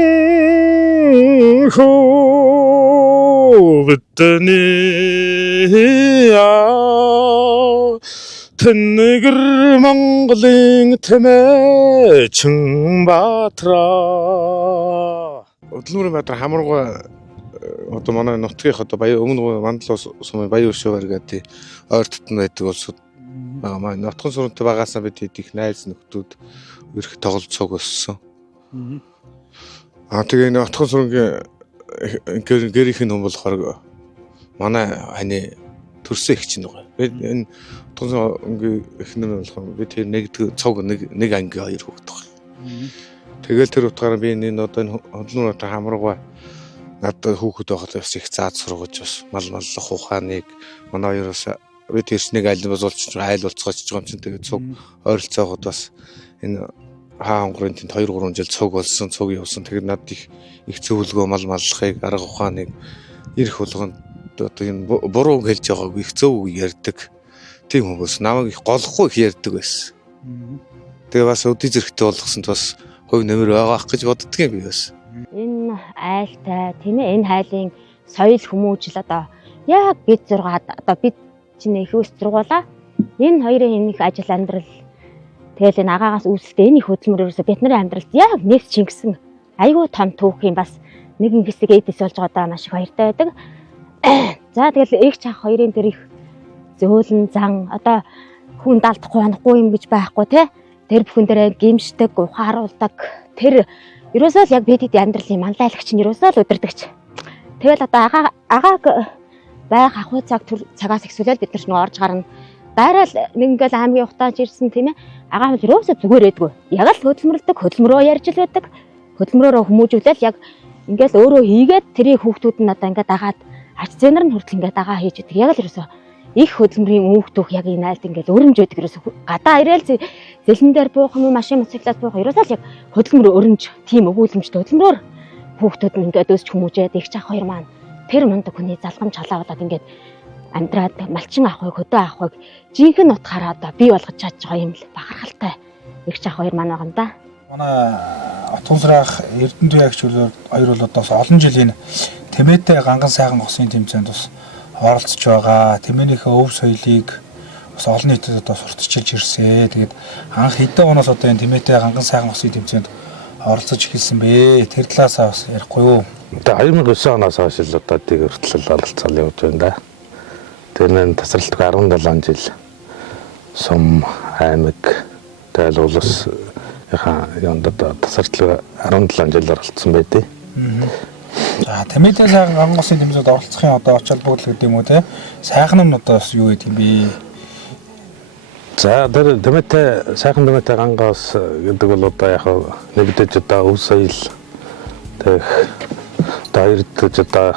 хоо битний яа тэнэгэр Монголын тэмээ Чинбаатар Өдлөмөрийн Баатар хамаргуй одоо манай нутгийнх одоо баян өмнө Мандал сумын баян өшөөр гэдэг ойр дотн байдаг улсууд байгаа маань нутгийн сүрэнтэй багаасаа бид их найз нөхдүүд өрх тоглолцоог өссөн. Тэгээ нутгийн сүрэнгийн гэрийнх нь хүн болохоор манай ханы төрсөн их чинь байгаа. Би энэ тунгийн эхнэр болохоор би тэр нэгдэг цог нэг анги хоёр хүүхэд байгаа. Тэгэл тэр утгаараа би энэ одоо энэ Хөдлөн Баатар хамаргуй надад хүүхэд байхад бас их заад сургаж бас маллах ухааныг манай хоёроос би тэрс нэг айл бозуулж айл болцгооч байгаа юм чинь тэгээд цуг ойролцоогод бас энэ хаа хонгорын тэнд 2-3 жил цуг болсон цуг явсан. Тэгээд надад их зөвлөгөө маллахыг арга ухааныг ирэх болгонд одоо энэ буруу хэлж байгааг их зөв ярьдаг. Тийм хүмүүс намайг их голохгүй их ярьдаг байсан. Тэгээ бас өдий зэрэгтэй болгосонд бас хувь нэмэр байгаах гэж боддгийн би бас. Энэ айлтай тийм ээ энэ хайлын соёл хүмүүжил одоо яг бид 6 одоо бид чинь их өс зургуулаа энэ хоёрын энэ их ажил амьдрал тэгэл энэ агаагаас үүсэлтэй энэ их хөдөлмөрөөсөө бид нарын амьдралд яг нэгс чингсэн айгүй том түүх юм бас нэгэн хэсэг эдис болж байгаа маш их баяртай байдаг. За тэгэл эгч ах хоёрын тэр их зөөлөн зан одоо хүн далдахгүй хонхгүй юм гэж байхгүй те тэр бүхэн дээрээ гимшдэг ухааруулдаг тэр ерөөсөө л яг бидэд амьдралын манлайлагч нь ерөөсөө л удирдагч. Тэгэл одоо агааг байх ахуй цагаас ихсүүлэл бид нар нэг орж гарна Дараал нэг ингээл аймгийн ухтааж ирсэн тийм ээ. Агаа хэл юусоо зүгээрээдгүй. Яг л хөдөлмөрлөдөг, хөдөлмөрөө ярьж л байдаг. Хөдөлмөрөөрөө хүмүүжүүлэл яг ингээл өөрөө хийгээд тэрийг хүүхдүүд нь одоо ингээд дагаад ач зэнэр нь хүртэл ингээд дагаа хийж идэг. Яг л ерөөсөө их хөдөлмөрийн өвгтөх яг энэ айлд ингээд өрөмж өгдөг ерөөсөө гадаа ирээл зэлэн дээр буух юм машин моциклаас буух ерөөсөө л яг хөдөлмөр өрөмж тийм өгүүлэмжтэй хөдөлмөрөөр хүүхдүүд нь ингээд өсч хүмүүжээд их ах хоёр маань тэр мундаг хүний залгамж халаа болоод ингээд амьдраад малчин авахыг хөдөө авахыг жинхэнэ утгаараа одоо бий болгож чадж байгаа юм л бахархалтай их ах хоёр маань байгаа юм да. Манай Отгонсрах Эрдэнэ туягч хоёр бол одоо олон жилийн Тэмээтэй ганган сайхан госын тэмцээнд бас оролцож байгаа. Тэмээнийхээ өв соёлыг бас олон нийтэд одоо сурталчилж ирсэн. Тэгээд анх хэдэн оноос одоо энэ Тэмээтэй ганган сайхан госын тэмцээнд оролцож эхэлсэн бэ? Тэр талаасаа бас ярихгүй юу? Тэгээ 2009 оноос хойш л одоо тийг хүртэл оролцол явж байна да. Тэр нь тасралтгүй 17 жил сум аймаг тэгэл улс янд одоо тасралтгүй 17 жил оролцсон байдیں۔ За Тэмээтэй сайхан ганган госын тэмцээнд оролцохын одоо оч холбогдол гэдэг юм уу те? Сайхан нь одоо юу гэдэг юм бэ? За тэр Тэмээтэй сайхан Тэмээтэй ганган гос гэдэг бол одоо яг нэгдэж одоо өв соёл тэг хоёрдож одоо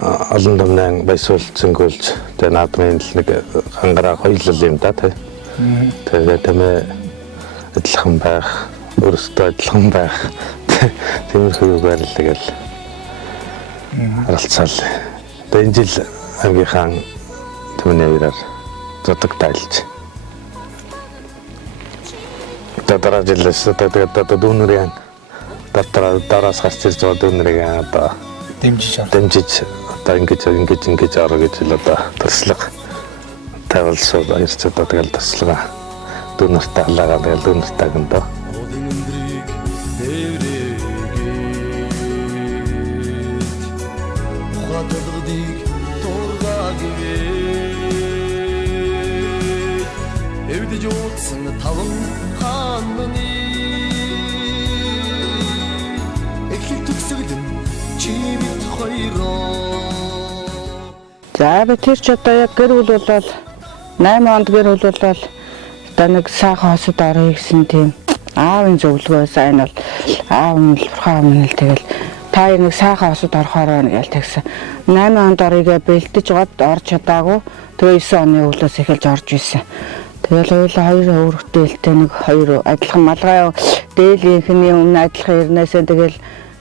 олон домнын баясуулцсангуулж тэг наадмын нэг гангараа хоёулал юм да тий. Тэгээд Тэмээ адилхан байх, өөрөөсөө адилхан байх тиймэрхүү байрлал тэгэл харилцаал. Тэгээд энэ жил аймгийнхаа Тэмээний хоёроор зодог тайлж. Дараа жилээс одоо дүүнэрийн дараас гарч ирж байгаа дүүнэрийг одоо дэмжиж одоо ингэж арга гэж л одоо туршлага тавилсуу баярч одоо тэгэл туршлага дүүнэртэй халаагаа тэгэл дүүнэртэй гэнэ. За би тэр ч одоо яг гэр бүл болол 8 онд гэр бүл болол одоо нэг сайхан хосод орё гэсэн тийм аавын зөвлөгөөс энэ бол аав нь бурхан минь л тэгэл та нэг сайхан хосод орохоор байна гэж тэгсэн. 8 онд орыгээ бэлдэж гоод орж чадаагүй. Тэгээ 9 оны өвлөөс эхэлж орж исэн. Тэгэл хоёулаа хоёр өөртөөлтэй нэг хоёр адилхан малгай дээлийнхний өмнө адилхан ирнээсээ тэгэл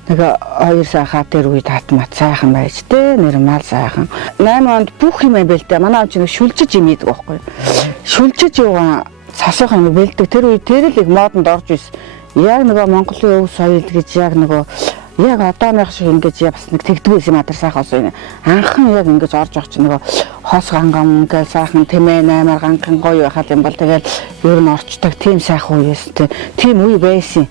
нэг хоёр сайхаа тэр үед татмат сайхан байж тээ нэрмал сайхан 8 онд бүх юм бэлдээ манай аав чинь шүлжиж юм идэг байхгүй шүлжиж юугаа цасах юм бэлдэг тэр үед тэр л их модонд орж ирсэн яг нөгөө Монголын өв соёл гэж яг нөгөө яг одооных шиг ингэж бас нэг тэгдгүйс юм а тэр сайхан соёл анхан яг ингэж орж явах чинь нөгөө хос ганган ингээл сайхан Тэмээ 8-аар ганган гоё байхад юм бол тэгэл ер нь орчдог тийм сайхан үе байсан тийм үе байсан.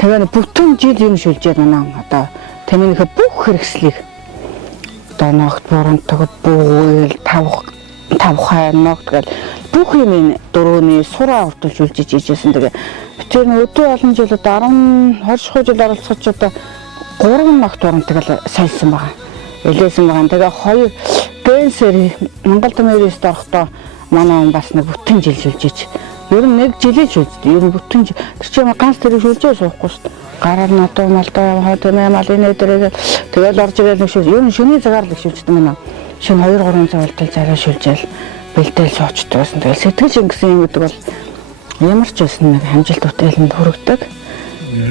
Тэгээ бүтэн жил юм шүлжээд манай одоо Тэмээнийхээ бүх хэрэгслийг одоо ногт бурантаг бүүл тавхай ногт гэл бүх юм дөрөвний сураа хүртэл шүлжиж ижсэн. Тэгээ тэр өдөө олон жил одоо 20 жил оролцож одоо 3 ногт бурантаг л сольсон байгаа. Элээсэн байгаа. Тэгээ хоёр гэнсэр Монгол Тэмээрэст орохдоо манай хүн бас нэг бүтэн жил шүлжиж ер нь нэг жилийн шүлждэг. Ер нь бүтэн жил. Тэр чинь ганц тэрийг шүлжээ суухгүй шүү дээ. Гараар нь одоо малдаа яваа Тэмээ малын өдрөө тэгэл орж ирэл нэг шүлж. Ер нь шөнийн цагаар л шүлждэг мэнэ. Шөнө 2-3 цаг болтол царай шүлжээл бэлдээл суучдаг байсан. Тэгэл сэтгэл шингэсэн юм гэдэг бол ямар ч байсан нэг хамжилт бүтээлэнд хүрэгдэг.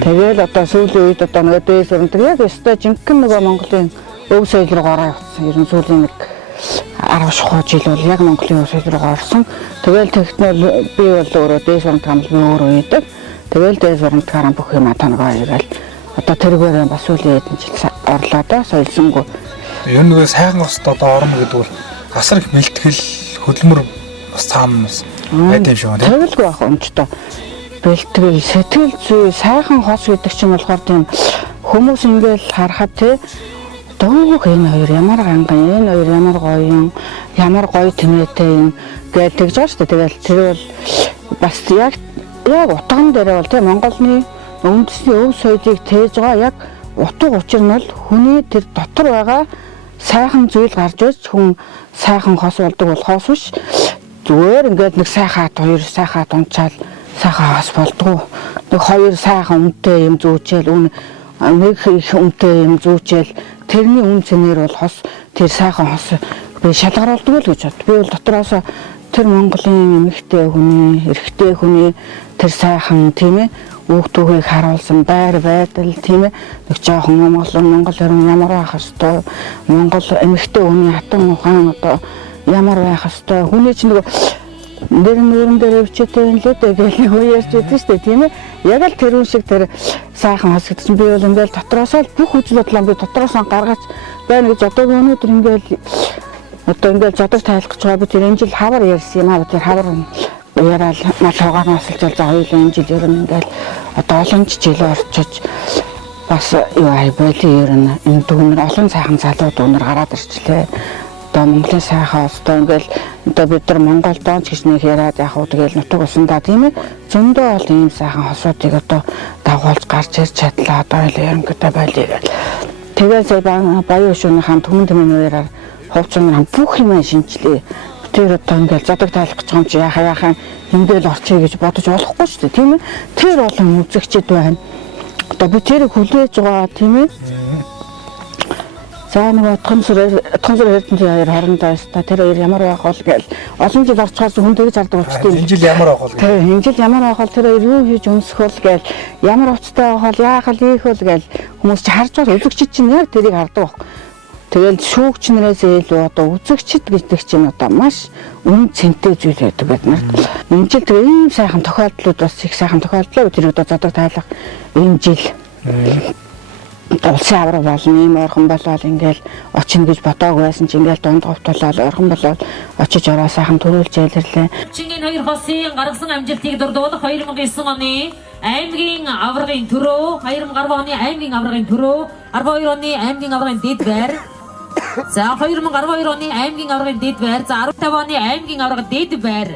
Тэгэл одоо сүүлийн үед одоо нөгөө дээс өрнөдөг яг өстой жинхэнэ нөгөө Монголын өв соёл руу гараа явсан. Ер нь сүүлийн нэг 10 жил бол яг Монголын өв соёл руу орсон. Тэгэл тэгтнэл би бол өөрөө дээс өрнөдөг юм би өөрөө үйдэг. Тэгэл дээс өрнөдөг бүх юм тангаа ирэл одоо тэргээр бас сүүлийн хэдэн жил орлоо да соёлсонгүй. Ер нь нөгөө сайхан гост одоо орно гэдэг бол асар их бэлтгэл хөдөлмөр бас цаана байдаг юм шиг байна. Тэгэлгүй байх өмчтэй. Бэлтгэл сэтгэл зүй сайхан хос гэдэг чинь болохоор тийм хүмүүс ингээл харахад тий дөөх энэ хоёр ямар ганган энэ хоёр ямар гоё юм ямар гоё Тэмээтэй юм гэж тэгж байгаа шүү дээ. Тэгэл тэр бол бас яг утган дээр бол тий Монголны үндэсний өв соёлыг тээж байгаа яг утга учир нь бол хүний тэр дотор байгаа сайхан зүйл гарч ирж хүн сайхан хос болдог болохоос биш зүгээр ингээд нэг сайхан хат хоёр сайхан хат унчаал сайхан хас болдгоо. Нэг хоёр сайхан үнэтэй юм зүүчээл нэг их үнэтэй юм зүүчээл тэрний үн цэнээр бол хос тэр сайхан хос би шалгаруулдаг л гэж бод. Би бол дотроос тэр Монголын эмэгтэй хүний, эрэгтэй хүний тэр сайхан тийм ээ хүүхдүүхийг харуулсан байр байдал тийм ээ нэг жоохон Монгол орн ямар байх хэвээр Монгол эмэгтэй хүний хатан ухаан одоо ямар байх хэвээр хүний чинь нөгөө нэрэн дээр өвчтэй юм лээ гэж ярьж байдаг шүү дээ тийм ээ яг л тэр үн шиг тэр сайхан хасагдсан би бол ингээл дотроос л бүх үзэл бодлоо би дотроос нь гаргаж байна гэж одоо өнөөдөр ингээл зодог тайлах гэж байгаа би тэр энэ жил хавар ярьсан юм аа тэр хавар яриад мал хогоноос л за хоёул энэ жил ер нь ингээл одоо олон жил орчиж бас юу ай боли ер нь энэ дүүнэр олон сайхан залуу дүүнэр гараад ирчлээ. Одоо Монголын сайхан одоо ингээл одоо бид нар Монгол доонч гэж нэг яриад яг уу тэгэл нутаг усандаа тийм ээ зөндөө бол ийм сайхан хосуудыг одоо дагуулж гарч ирж чадлаа одоо л ерөнхийдөө болий гэл. Тэгээд сая баян шөнийн хаан түмэн тэмээнээр хувцсан бүх юм шинжлээ. Тэр одоо ингээл зодог тайлах гэж юм чи яхаа ингээл орчъя гэж бодож болохгүй шүү дээ тийм ээ. Тэр олон үзэгчд байна. Одоо би тэрийг хүлээж байгаа тийм ээ. За нэг томсор эрдэнэ хоорондоо та тэр хоёр ямар байх бол гээл олон жил орчхоос хүн тэгж хардаг болчтой. Энэ жил ямар байх бол гээл. Тийм энэ жил ямар байх бол тэр хоёр юу хийж өмсөх бол гээл ямар уцтай байх бол яах л ийх бол гээл хүмүүс чи харж байгаа үзэгчд чинь яг тэрийг хардаг баг. Тэгэл шүүгч нараас илүү одоо үзэгчд гэдэг чинь одоо маш үн цэнтэй зүйл байдаг биднэрт. Энэ жил тэр ийм сайхан тохиолдлууд бас их сайхан тохиолдлоо тэр одоо зодог тайлах энэ жил. Улсын авраг болно ийм ойрхон болоод ингээл очино гэж бодоагүй байсан чи ингээл дунд говтлол ойрхон болоод очиж ороо сайхан төрүүлж ялэрлээ. Чингийн хоёр хосын гаргасан амжилтыг дурдуулах 2009 оны аймгийн аврагын төрөө 2010 оны аймгийн аврагын төрөө 12 оны аймгийн аврагын дэд байр за 2012 оны аймгийн аврагын дэд байр за 15 оны аймгийн аврагын дэд байр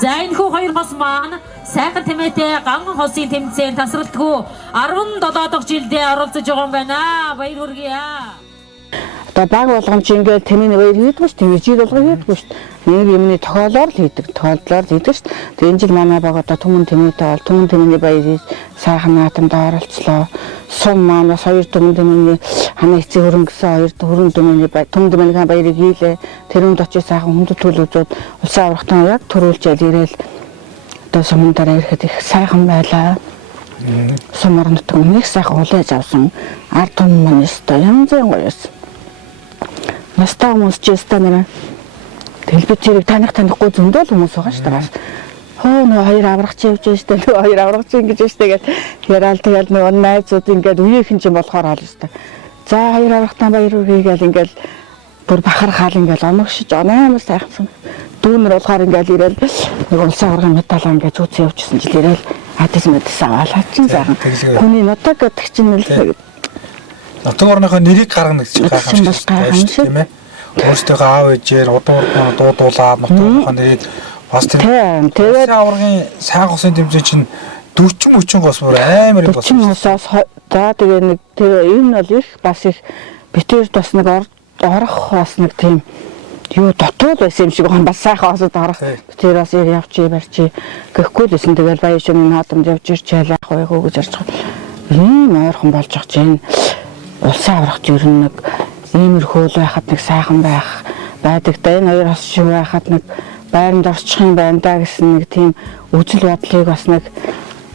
за энэ хоёр хос маань сайхан тэмээтэй ганган хосын тэмцээн тасралтгүй 17 дахь жилдээ оролцож байгаа юм байна. Баяр хүргэе. Одоо баг болгон чи ингээд тэмээний баяр хийдэг ш тийм жил болгоо хийдэг ш. Нэг юмны тохиолоор л хийдэг ш. Тэгээ энэ жил манай баг одоо түмэн тэмээтэй бол түмэн тэмээний баяр хийж сайхан наатамд оролцлоо. Сум маань бас хоёр түмэн тэмээний хана эцэг хөрөнгөсөн хоёр хөрөнгө тэмээний түмэн тэмээний баярыг хийлээ. Тэрэнд очиж сайхан хүндэт төлөвлөж улсын аврагтаа яг төрүүлж ирээл одоо сумдаараа ирэхэд их сайхан байлаа. Сумар нутаг нэг сайхан улайж авсан ард түмэн маань өстой янзын гоёс. Настаа хүмүүс ч өстой нэрэ телевизэрийг танихгүй зөндөө л хүмүүс байгаа шүү дээ. Хөө нөө хоёр аврагч явж байна шүү дээ. Нөө хоёр аврагч ингэж байна шүү дээ гэж яриад тэгэл нөө найзууд ингээд үеийнхэн ч болохоор хаал шүү дээ. За хоёр аврагтаа баяр хүргэе гэл ингээд бүр бахархаал ингээд омогшиж амар сайхан дүүнэр болохоор ингээд ирээл нэг улсын аврагын медалаа ингээд зүүцэн явуулчихсан жил ирээл адис мэдсэн аваад хачин сайхан. Хүний нутаг гэдэг чинь л нутаг орныхоо нэрийг гаргана гэж гайхамшигтай тийм ээ. Өөрсдийнхөө аав ээжээр удаа дуудуулаад нутаг орныхоо нэрийг бас тэр тэгээд аврагын сайн хосын тэмцээн чинь 40 гос бүр амар юм болсон. 40 госоос за тэгээ нэг тэр энэ бол их бас их битээр бас нэг орох бас нэг тийм юу дотоод байсан юм шиг гоо бас сайхан осод орох. Тэр бас явчих барьчих гэхгүй л байсан. Тэгэл баян шөнийн наадамд явж ирчээл яах вэ гэж ярьж байгаа. Ийм ойрхон болж байгаа чинь улсын аврагч ер нь нэг иймэрхүү л байхад нэг сайхан байдаг да энэ хоёр хос шиг байхад нэг байранд орчих юм байна да гэсэн нэг тийм үзэл бодлыг бас нэг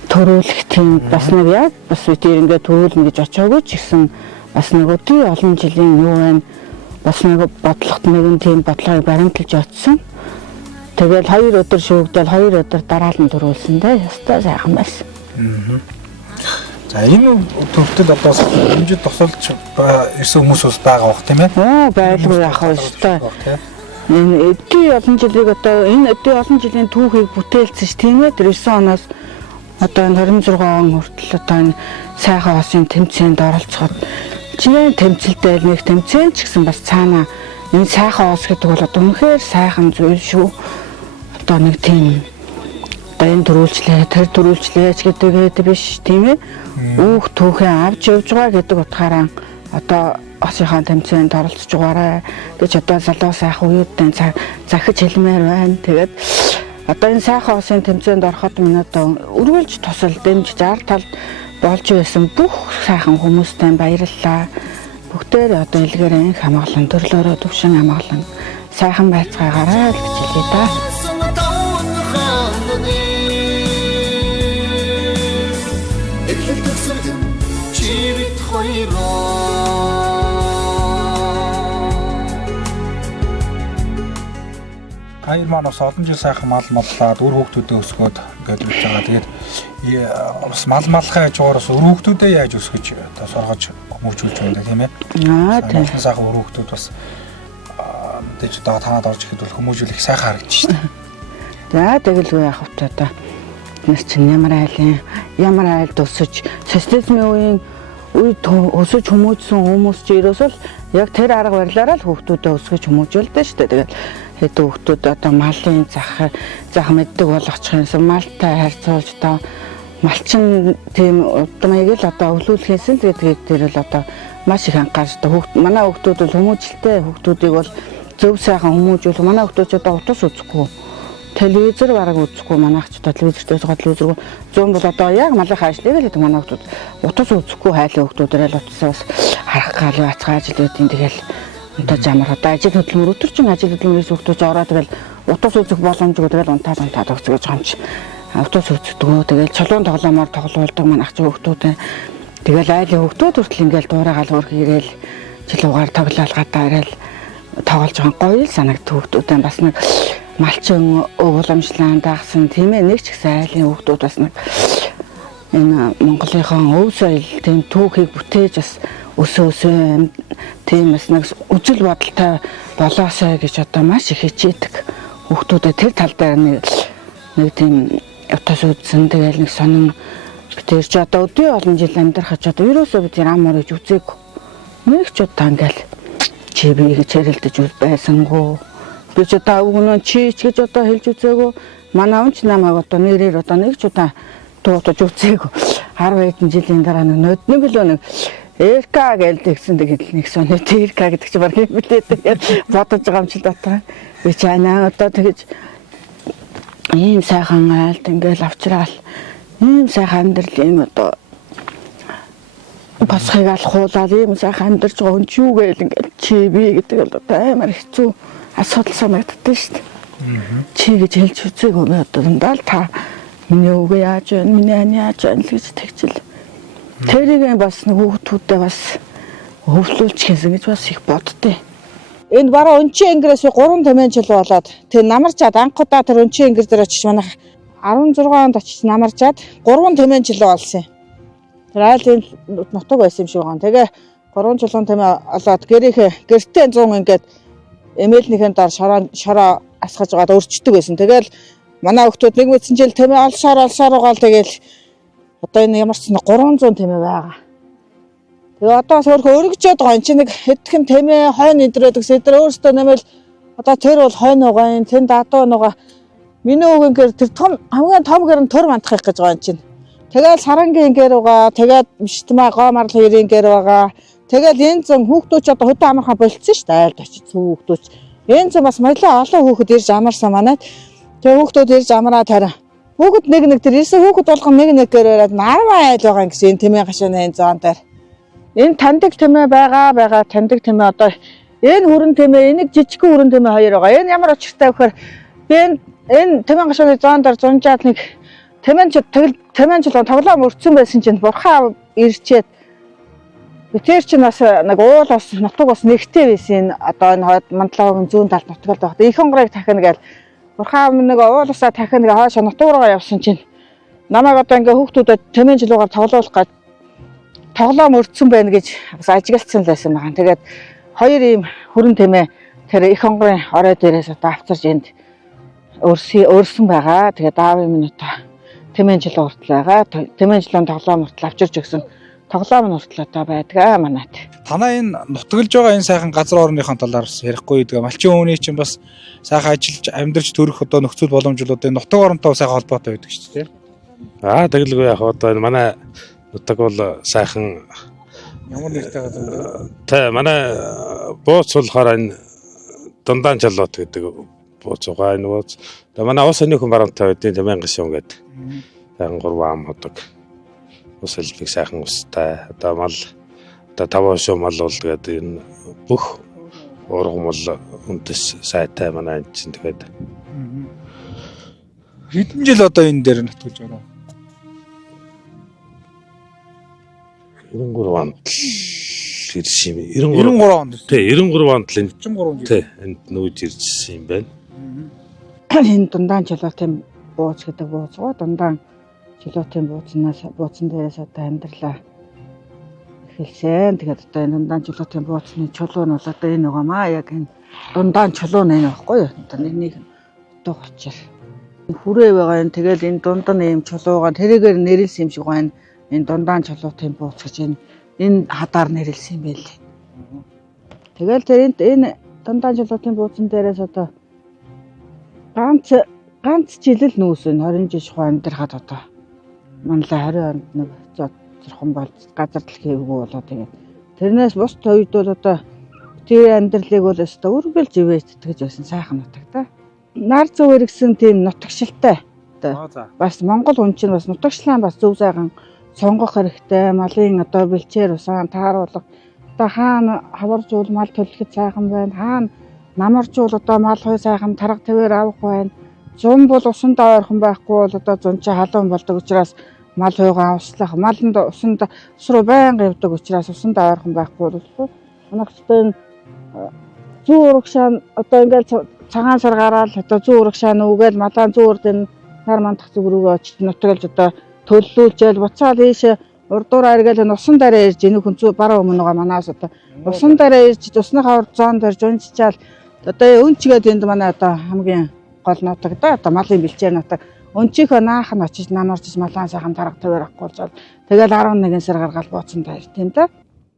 төрүүлэх тийм бас нэг яг бас үгүй ингээд төрүүлнэ гэж очиагүй ч гэсэн бас нэг өдөө олон жилийн юу байна бас нэг бодлогот нэгэн тийм бодлогыг баримталж очсон. Тэгэл 2 өдөр шүүгдэл 2 өдөр дараалан төрүүлсэн дээ. Ястай сайхан байсан. За энэ төвтөл одоо хэмжид тосолж ирсэн хүмүүс бас байгаа бох тийм ээ. Байлгүй яхаа өстой. Энэ өдөө олон жилиг одоо энэ өдөө олон жилийн түүхийг бүтээлцсэн ш тийм ээ. Тэр 9 оноос одоо 26 он хүртэл одоо энэ сайхан хосын тэмцээнд оролцоход чиний тэмцэлтэй нэг тэмцээн ч гэсэн бас цаана энэ сайхан хос гэдэг бол одоо үнэхээр сайхан зүйл шүү. Одоо нэг тийм одоо энэ төрүүлчлээ тэр төрүүлчлээ ч гэдэг биш тийм ээ. Үүх түүхээ авч явж байгаа гэдэг утгаараа одоо осынхаа тэмцээнд оролцож байгаарай гэж одоо залуу сайхан уюуттай захиж хэлмээр байна. Тэгээд одоо энэ сайхан осын тэмцээнд ороход минь одоо үргэлж тусал дэмжиж ар талд болж байсан бүх сайхан хүмүүстэй баярлалаа. Бүгдээр одоо илгээрэн хамгаалан төрлөөрөө төвшин хамгаалан сайхан байцгаагаарай гэж хэлье да. Хоёр маань бас олон жил сайхан мал маллаад үр хүүхдүүдэд өсгөөд ингээд үж байгаа. Тэгээд бас мал малхай яжгаар бас үр хүүхдүүдэд яаж өсгөж одоо соргож хүмүүжүүлж байна тийм ээ. Тийм. Сайхан үр хүүхдүүд бас мэдээж одоо танаад орж ихэд бол хүмүүжүүлэх сайхан харагдаж байна. За тэгэлгүй яах вэ одоо нэр чинь ямар айлд өсөж социализмын үед өсөж хүмүүжсэн хүмүүс ч ерөөсөө яг тэр арга барилаараа л хүүхдүүдэд өсгөж хүмүүжүүлдэг шүү дээ. Тэгээд хэд хүүхдүүд одоо малын зах мэддэг болгочих юмсан малтай харьцуулж одоо малчин тийм удмыг л одоо өвлүүлэхээс тэгээд дээр л одоо маш их анхаарч одоо манай хүүхдүүд бол хүмүүжлтэй хүүхдүүдийг бол зөв сайхан хүмүүжүүлэх манай хүүхдүүд ч одоо утас үзэхгүй телевизээр бараг үзэхгүй манайх ч одоо телевизээр телевизээр 100 бол одоо яг малынхаа ажлыг л гэдэг манай хүүхдүүд утас үзэхгүй хайлын хүүхдүүдээр л утасаас харах гал бацгааж л байдیں۔ Тэгэл унтаж амар одоо ажил хөдөлмөр өтөрчин ажил хөдөлмөрөөс хүүхдүүд ороод тэгэл утас үзэх боломжгүй тэгэл унтаад өгч гэж байгаа юм чи. Утас үздэг. Тэгэл чулуун тоглоомоор тоглоулдаг манайх ч хүүхдүүд. Тэгэл айлын хүүхдүүд хүртэл ингээл дуурайгаал хөрх ирээл жилуугаар тоглоал гадаа ирээл тоглож байгаа гоё л санагд хүүхдүүдээ бас нэг малчин уламжлан дагсан тийм ээ нэг ч ихсэн айлын хүүхдүүд бас нэг энэ Монголынхон өв соёл тийм түүхийг бүтээж бас өсөө тийм бас нэг үжил бодолтой болоосоо гэж одоо маш их хичээдэг хүүхдүүдэд тэр тал дээр нэг тийм утас үзсэн тэгэл нэг сонин тэр ч одоо өдөө олон жил амьдрахад ч одоо ерөөсөө бид ам морож үзээгүй нэг ч удаа ингээл чи би гэж хэрэлдэж байсангүй би ч одоо өгнө чи ч гэж одоо хэлж үзээгүй манай өнч намайг одоо нэрээр одоо нэг ч удаа дуутаж үзээгүй 10 хэдэн жилийн дараа нэг л нэг РК гэлдэгсэн тэгээд нэг сони РК гэдэг чи баг хэлбэлээ тэгээд бодож байгаа юм чи дотор би ч анаа одоо тэгэж ийм сайхан айлт ингээл авчраал ийм сайхан амьдрал ийм одоо босхийг алах хуулаад ийм сайхан амьдарч байгаа хүн ч юу гээл ингээл чи би гэдэг бол одоо амар хэцүү асуудал санагддаг шүү дээ. Чи гэж хэлж үзээгүй би одоо дандаа л та миний өвгөө яаж байна миний ани яаж байна л гэж тэгчил. Тэрийг бас нэг хүүхдүүдэд бас өвлүүлж хийсэн гэж бас их боддтой. Энд бараа өнчийн ангираас 3 тамийн жил болоод тэр намарчаад анхудаа тэр өнчийн ангир дээр очиж манайх 16 онд очиж намарчаад 3 тамийн жил болсон юм. Тэр айлын нутаг байсан юм шиг байгаа. Тэгээ 3 жилийн тамийн олоод гэртээ 100 ингээд эмээлнийхэн доор шороо асгаж байгаад өрчдөг байсан. Тэгэл манай хүүхдүүд нэг мэдсэн жил тамийн олсоор угаал тэгэл одоо энэ ямар ч 300 тамийн байгаа. Тэгээ одоо өөрхөн өргөжөөд байгаа. Энд чинь нэг хэдхэн тамийн хойно идрээд гэсэн. Эдгээр өөрсдөө нэмэл одоо тэр бол хойно байгаа юм. Тэнд адуу байгаа. Миний өвгөнгээр тэр хамгийн том гэрэн тур мантах гэж байгаа юм чинь. Тэгэл сарангийн гэр байгаа. Тэгээд мштмаа гоомар хоёрын гэр байгаа. Тэгэл энэ зэн хүүхдүүд ч одоо хөдөө амархан болцсон шүү дээ. Айлд очиж хүүхдүүд. Энэ зэн бас маялаа олон хүүхэд ирж амарсан манай. Тэгээ хүүхдүүд ирж амраад хараа. Хүүхэд нэг тэр ирсэн хүүхэд болгон нэг гэрээр 10 айл байгаа юм гэсэн энэ тэмээ гашааны энэ зоон дээр. Энэ таньдаг тэмээ байгаа таньдаг тэмээ одоо энэ хүрэн тэмээ энийг жижигхэн хүрэн тэмээ хоёр байгаа. Энэ ямар учиртай вэхээр би энэ тэмээ гашааны зоон дээр зунжаад нэг тэмээ жилийн тоглоом өрцөн байсан чинь бурхан ирчээд тэр чинь бас нэг уул бас нутаг бас нэгтэй байсан одоо энэ Мандлаагийн зүүн талд нутагт байгаа. Их онгорыг дахин гээл бурхан нэг уулсаа дахин нэг хойш нутаг руугаа явсан чинь намайг одоо ингээ хүүхдүүдэд тэмээ жилүүгээр тоглоулах гэж тоглоом өрцөн байна гэж бас ажиглалцсан л байсан байгаа. Тэгээд хоёр ийм хүрэн тэмээ тэр их онгорын орой дээрээс одоо авчирж энд өөрсөн байгаа. Тэгээд аавын минь одоо тэмээ жил хүртэл байгаа. Тэмээ жилийн тоглоом хүртэл авчирж өгсөн. Тоглоом нь хүртэл одоо байдаг манайд. Танаа энэ нутаглаж байгаа энэ сайхан газар орныхон талаар бас ярихгүй гэдэг. Малчин өвний чинь бас сайхан ажиллаж амьдарч төрөх одоо нөхцөл боломжлууд энэ нутаг оронтой сайхан холбоотой байдаг шүү дээ. Тэгэлгүй яг одоо энэ манай нутаг бол сайхан Ямар нэртэй газар вэ? Тэ манай бууц болохоор энэ Дундаан Жолоот гэдэг бууц байгаа энэ бууц. Тэгээ манай ус өний хүн барамтай байдیں۔ Мянган шон гэдэг. Сайхан 3 ам ходог. Ус элбэг сайхан устай. Одоо мал одоо 5 шоо мал бол тэгээд энэ бүх ургам бол үндэс сайтай манай энэ чинь тэгээд. Хэдэн жил одоо энэ дээр нутгуулж байгаа? 93 онд ирсэн юм. 93 онд. Тий, 93 онд л энэ 33 жил. тий энд нүүж ирсэн юм байна. Энэ Дундаан Жолоотын бууц гэдэг бууц гоо Дундаан Жолоотын бууцсан дээрээс одоо амьдралаа эхэлсэн. Тэгээд одоо энэ Дундаан Жолоотын бууцны чулуу нь бол одоо энэ байгаа маа яг энэ Дундаан чулуу нэ байхгүй юу? Одоо нэг утга учир. Хүрээ байгаа энэ тэгэл энэ дундан ийм чулууга тэрийгээр нэрлсэн юм шиг байна. Энэ Дундаан Жолоотын бууц гэж энэ хадаар нэрлсэн юм байл. Тэгэл тэр энэ Дундаан Жолоотын бууцсан дээрээс одоо ганц жилэл нүүсэн 20 жил шухуу амьдрахад одоо манлаа 20 онд нэг зурхан бол газар дэлхийгөө болоо тэгээд тэрнээс бус үед бол одоо тэр амьдралыг бол өстө үргэлж ивэж тэтгэж байсан сайхан нутаг та. Нар зүгээр гэсэн тийм нутагшилтай. Бас Монгол хүн чинь бас нутагшлаан бас зөв сайхан сонгох хэрэгтэй. Малын одоо бэлчээр усаан тааруулах. Одоо хаана хаваржуул мал төлөхөд сайхан байна. Хаана намаржуул одоо мал хой сайхан тарга таваар авах байна. Зун бол усандаа ойрхон байхгүй бол одоо зун чи халуун болдог учраас мал хойгоо услах. Маланд усанд ус руу байнга явдаг учраас усандаа ойрхон байхгүй бол өнөختөө зүүн урагшаа одоо ингээл цагаан сар гараад одоо зүүн урагшаа нүгээл малаан зүүрд энэ нар мандах зүг рүүгээ очиж нутгалж одоо төллүүлжэл буцаад ийш урдуур аргаал усан дараа ирж энэ хүн бараа өмнө байгаа манаас одоо усан дараа ирж усныхаа зоон дээр жунжичаал одоо өнчгээд энд манай одоо хамгийн гол нутаг да одоо малын бэлчээр нутаг өнчийнхөө наахан очиж намарч малаан сайхан тарга таваар авахгүйж тэгэл 11 сар гаргаад бууцсан таар тийм да.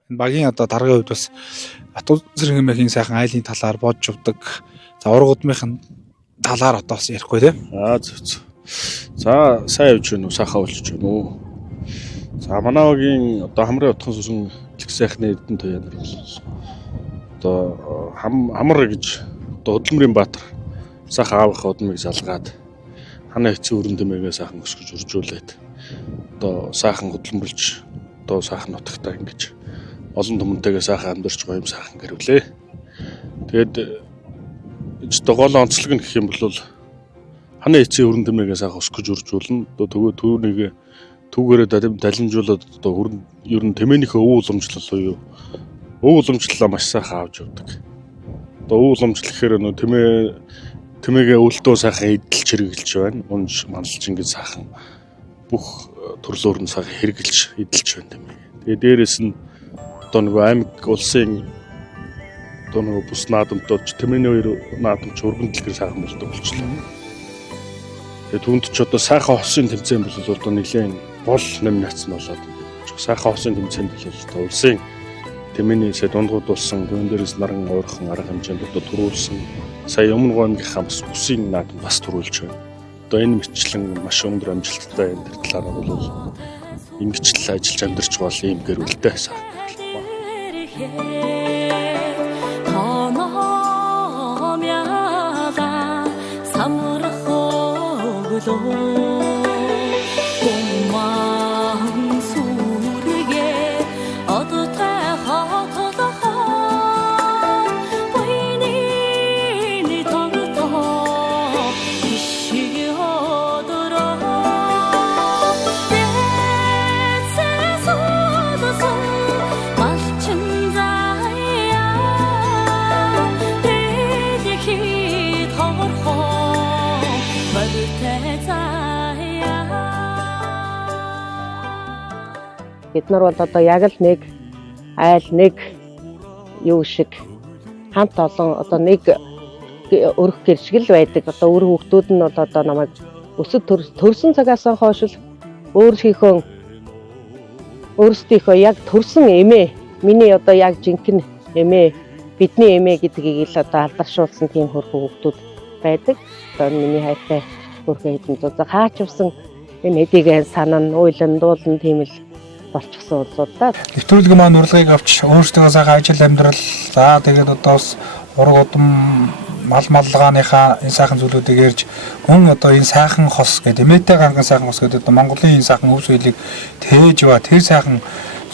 Энэ багийн одоо даргын хувьд бас Атуу Цэрэгмэхийн сайхан айлын талаар бодж увдаг. За ургуудмынхын талаар одоо бас ярихгүй тийм. Зөв. За сайн явж байна уу? Сайхан болчих юм уу? За манай багийн одоо хамрын утхан сүсэн их сайхны эрдэнэ туяа нар бол одоо хамар гэж одоо хөдөлмөрийн баатар сайхан аавынхаа удмыг залгаад хана хэцүү өрөн тэмээгээ сайхан өсгөж үржүүлээд одоо сайхан хөдөлмөрлж одоо сайхан нутагтаа ингэж олон түмэнтэйгээ сайхан амьдарч гоё юм сайхан гэрүүлээ. Тэгээд гол онцлог нь гэх юм бол хана хэцүү өрөн тэмээгээ сайхан өсгөж үржүүлнэ. Одоо түүнийг түүгээрээ далимжуулаад одоо ер нь тэмээнийхээ өв уламжлал буюу өв уламжлалаа маш сайхан авч явдаг. Одоо өв уламжлал гэхээр нөө тэмээгээ өвлдөө сайхан эдэлж хэрэгжилж байна. Унж маналж ингэж сайхан бүх төрлөөр нь сайхан хэрэгжилж эдэлж байна тэмээ. Тэгээд дээрэс нь одоо нөгөө аймаг улсын одоо нөгөө бус наадамтууд тэмээний хоёр наадамч өргөн дэлгэр сайхан болдог болчихлоо. Тэгээд түүнд ч одоо сайхан хосын тэмцээн бол одоо нэлээд гол номинац нь болоод сайхан хосын тэмцээнд бол одоо улсын тэмээний дундгууд болсон түүн дээрээс наран уурхан арга хэмжээнд одоо төрүүлсэн сая өмнө аймгийнхаа бас бүсийн наадам бас төрүүлж байна. Одоо энэ мэтчлэн маш өндөр амжилттай энэ талаараа бол ингэжл ажиллаж амьдарч бол ийм гэрүүлтэй сайхан. Бид нар бол одоо яг л нэг айл нэг юу шиг хамт олон одоо нэг өрх гэр шиг л байдаг. Одоо өр хүүхдүүд нь бол одоо намайг өсөд төрсөн цагаас хойш л өөрсдийнхөө яг төрсөн эмээ миний одоо яг жинхэнэ эмээ бидний эмээ гэдгийг л одоо алдаршуулсан тийм хөрхөн хүүхдүүд байдаг. Одоо миний хайртай хөрхөн хэдэн зузаг хаачвсан энэ хэдийг санаа уйлан дуулан тийм л болчихсон улсууд да. Нэвтрүүлэг маань урилгыг авч өөрсдөө сайхан ажил амьдрал за тэгээд одоо бас ураг удам мал маллагааныхаа энэ сайхан зүйлүүдийг ярьж хүн одоо энэ сайхан хос гэдэг эмээтэй ганган сайхан хос гэдэг одоо Монголын энэ сайхан өв соёлыг тээж ба тэр сайхан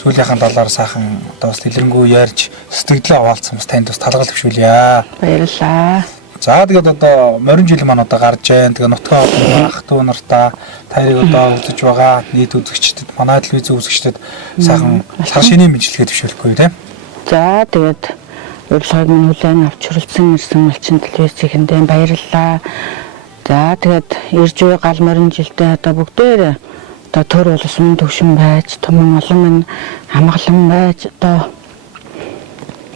зүйлийнхэн талаар сайхан одоо бас дэлгэрэнгүй ярьж сэтгэлдээ хаваалцсан бас танд бас талгал төвшүүлье. Баярлалаа. За тэгээд одоо морин жил маань одоо гарч байна. Тэгээ нутгаа ах トゥ нартаа таарыг одоо үзэж байгаа нийт үзэгчдэд манай телевизэн үзэгчдэд сайхан сар шинийн мэдлэгээ төвшүүлэхгүй тийм. За тэгээд урилгыг минь хүлээн авч хүрэлцэн ирсэн малчин телевизийнхэндээ баярлалаа. За тэгээд ирж буй гал морин жилдээ одоо бүгдээр одоо төр болсон төвшин байж, том олон минь хамгаалан байж одоо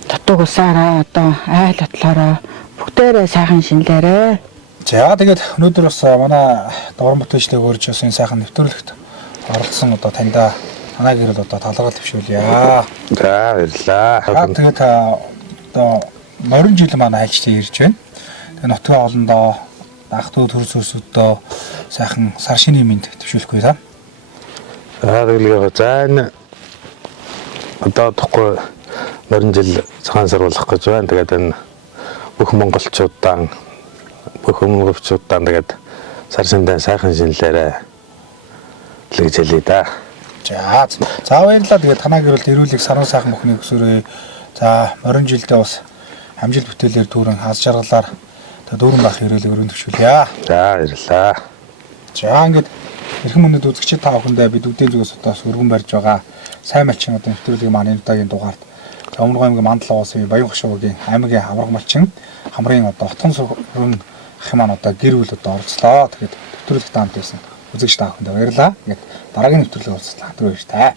татуг усаараа одоо айл атлаараа бүгдээрээ сайхан шинэлээрээ. За тэгээд өнөөдөр бас манай дуурам бүтээчлэг өөрж бас энэ сайхан нэвтрүүлэгт оролцсон одоо таньда танай гэрэл одоо талархал төвшүүлье. За баярлаа. Тэгээд одоо морин жил маань айлчтай ирж байна. Тэгээд нутгаа олондоо ах トゥ төр сүрсүүдөө сайхан сар шинийн мэд төвшүүлэхгүй та. Тэгэлээ за энэ одоо тоххой морин жил цагаан сар болох гэж байна. Тэгээд энэ бүх монголчуудаа бүх өмнөгчүүдээ тэгээд сар шиндээ сайхан шинэлээрээ гэж хэлье да. За баярлалаа. Тэгээд танаа гэрэлд ирүүлэх саран сайхан бүхний өсвөрөө за морин жилдээ бас амжилт бүтээлээр дүүрэн хаз жаргалаар дүүрэн бах ирүүлэг өрөөнд төвшүүлье. За баярлалаа. За ингээд эрхэм мөндөд үзэгчид та бүхэндээ бид үдийн зүгээс одоо өргөн барьж байгаа сайн малчин одоо нэвтрүүлгийн маань энэ удаагийн дугаард Өмнөг аймгийн Мандал уусын Баян Хошуугийн аймгийн авраг малчин хамрын одоо отхон сүрэн ах маань одоо гэр бүл одоо оролцлоо. Тэгээд нэвтрүүлэгт хамт байсан үзэгч та бүхэнд баярлалаа. Тэгээд дараагийн нэвтрүүлэг уулзлаа. Хамтран баяр таа.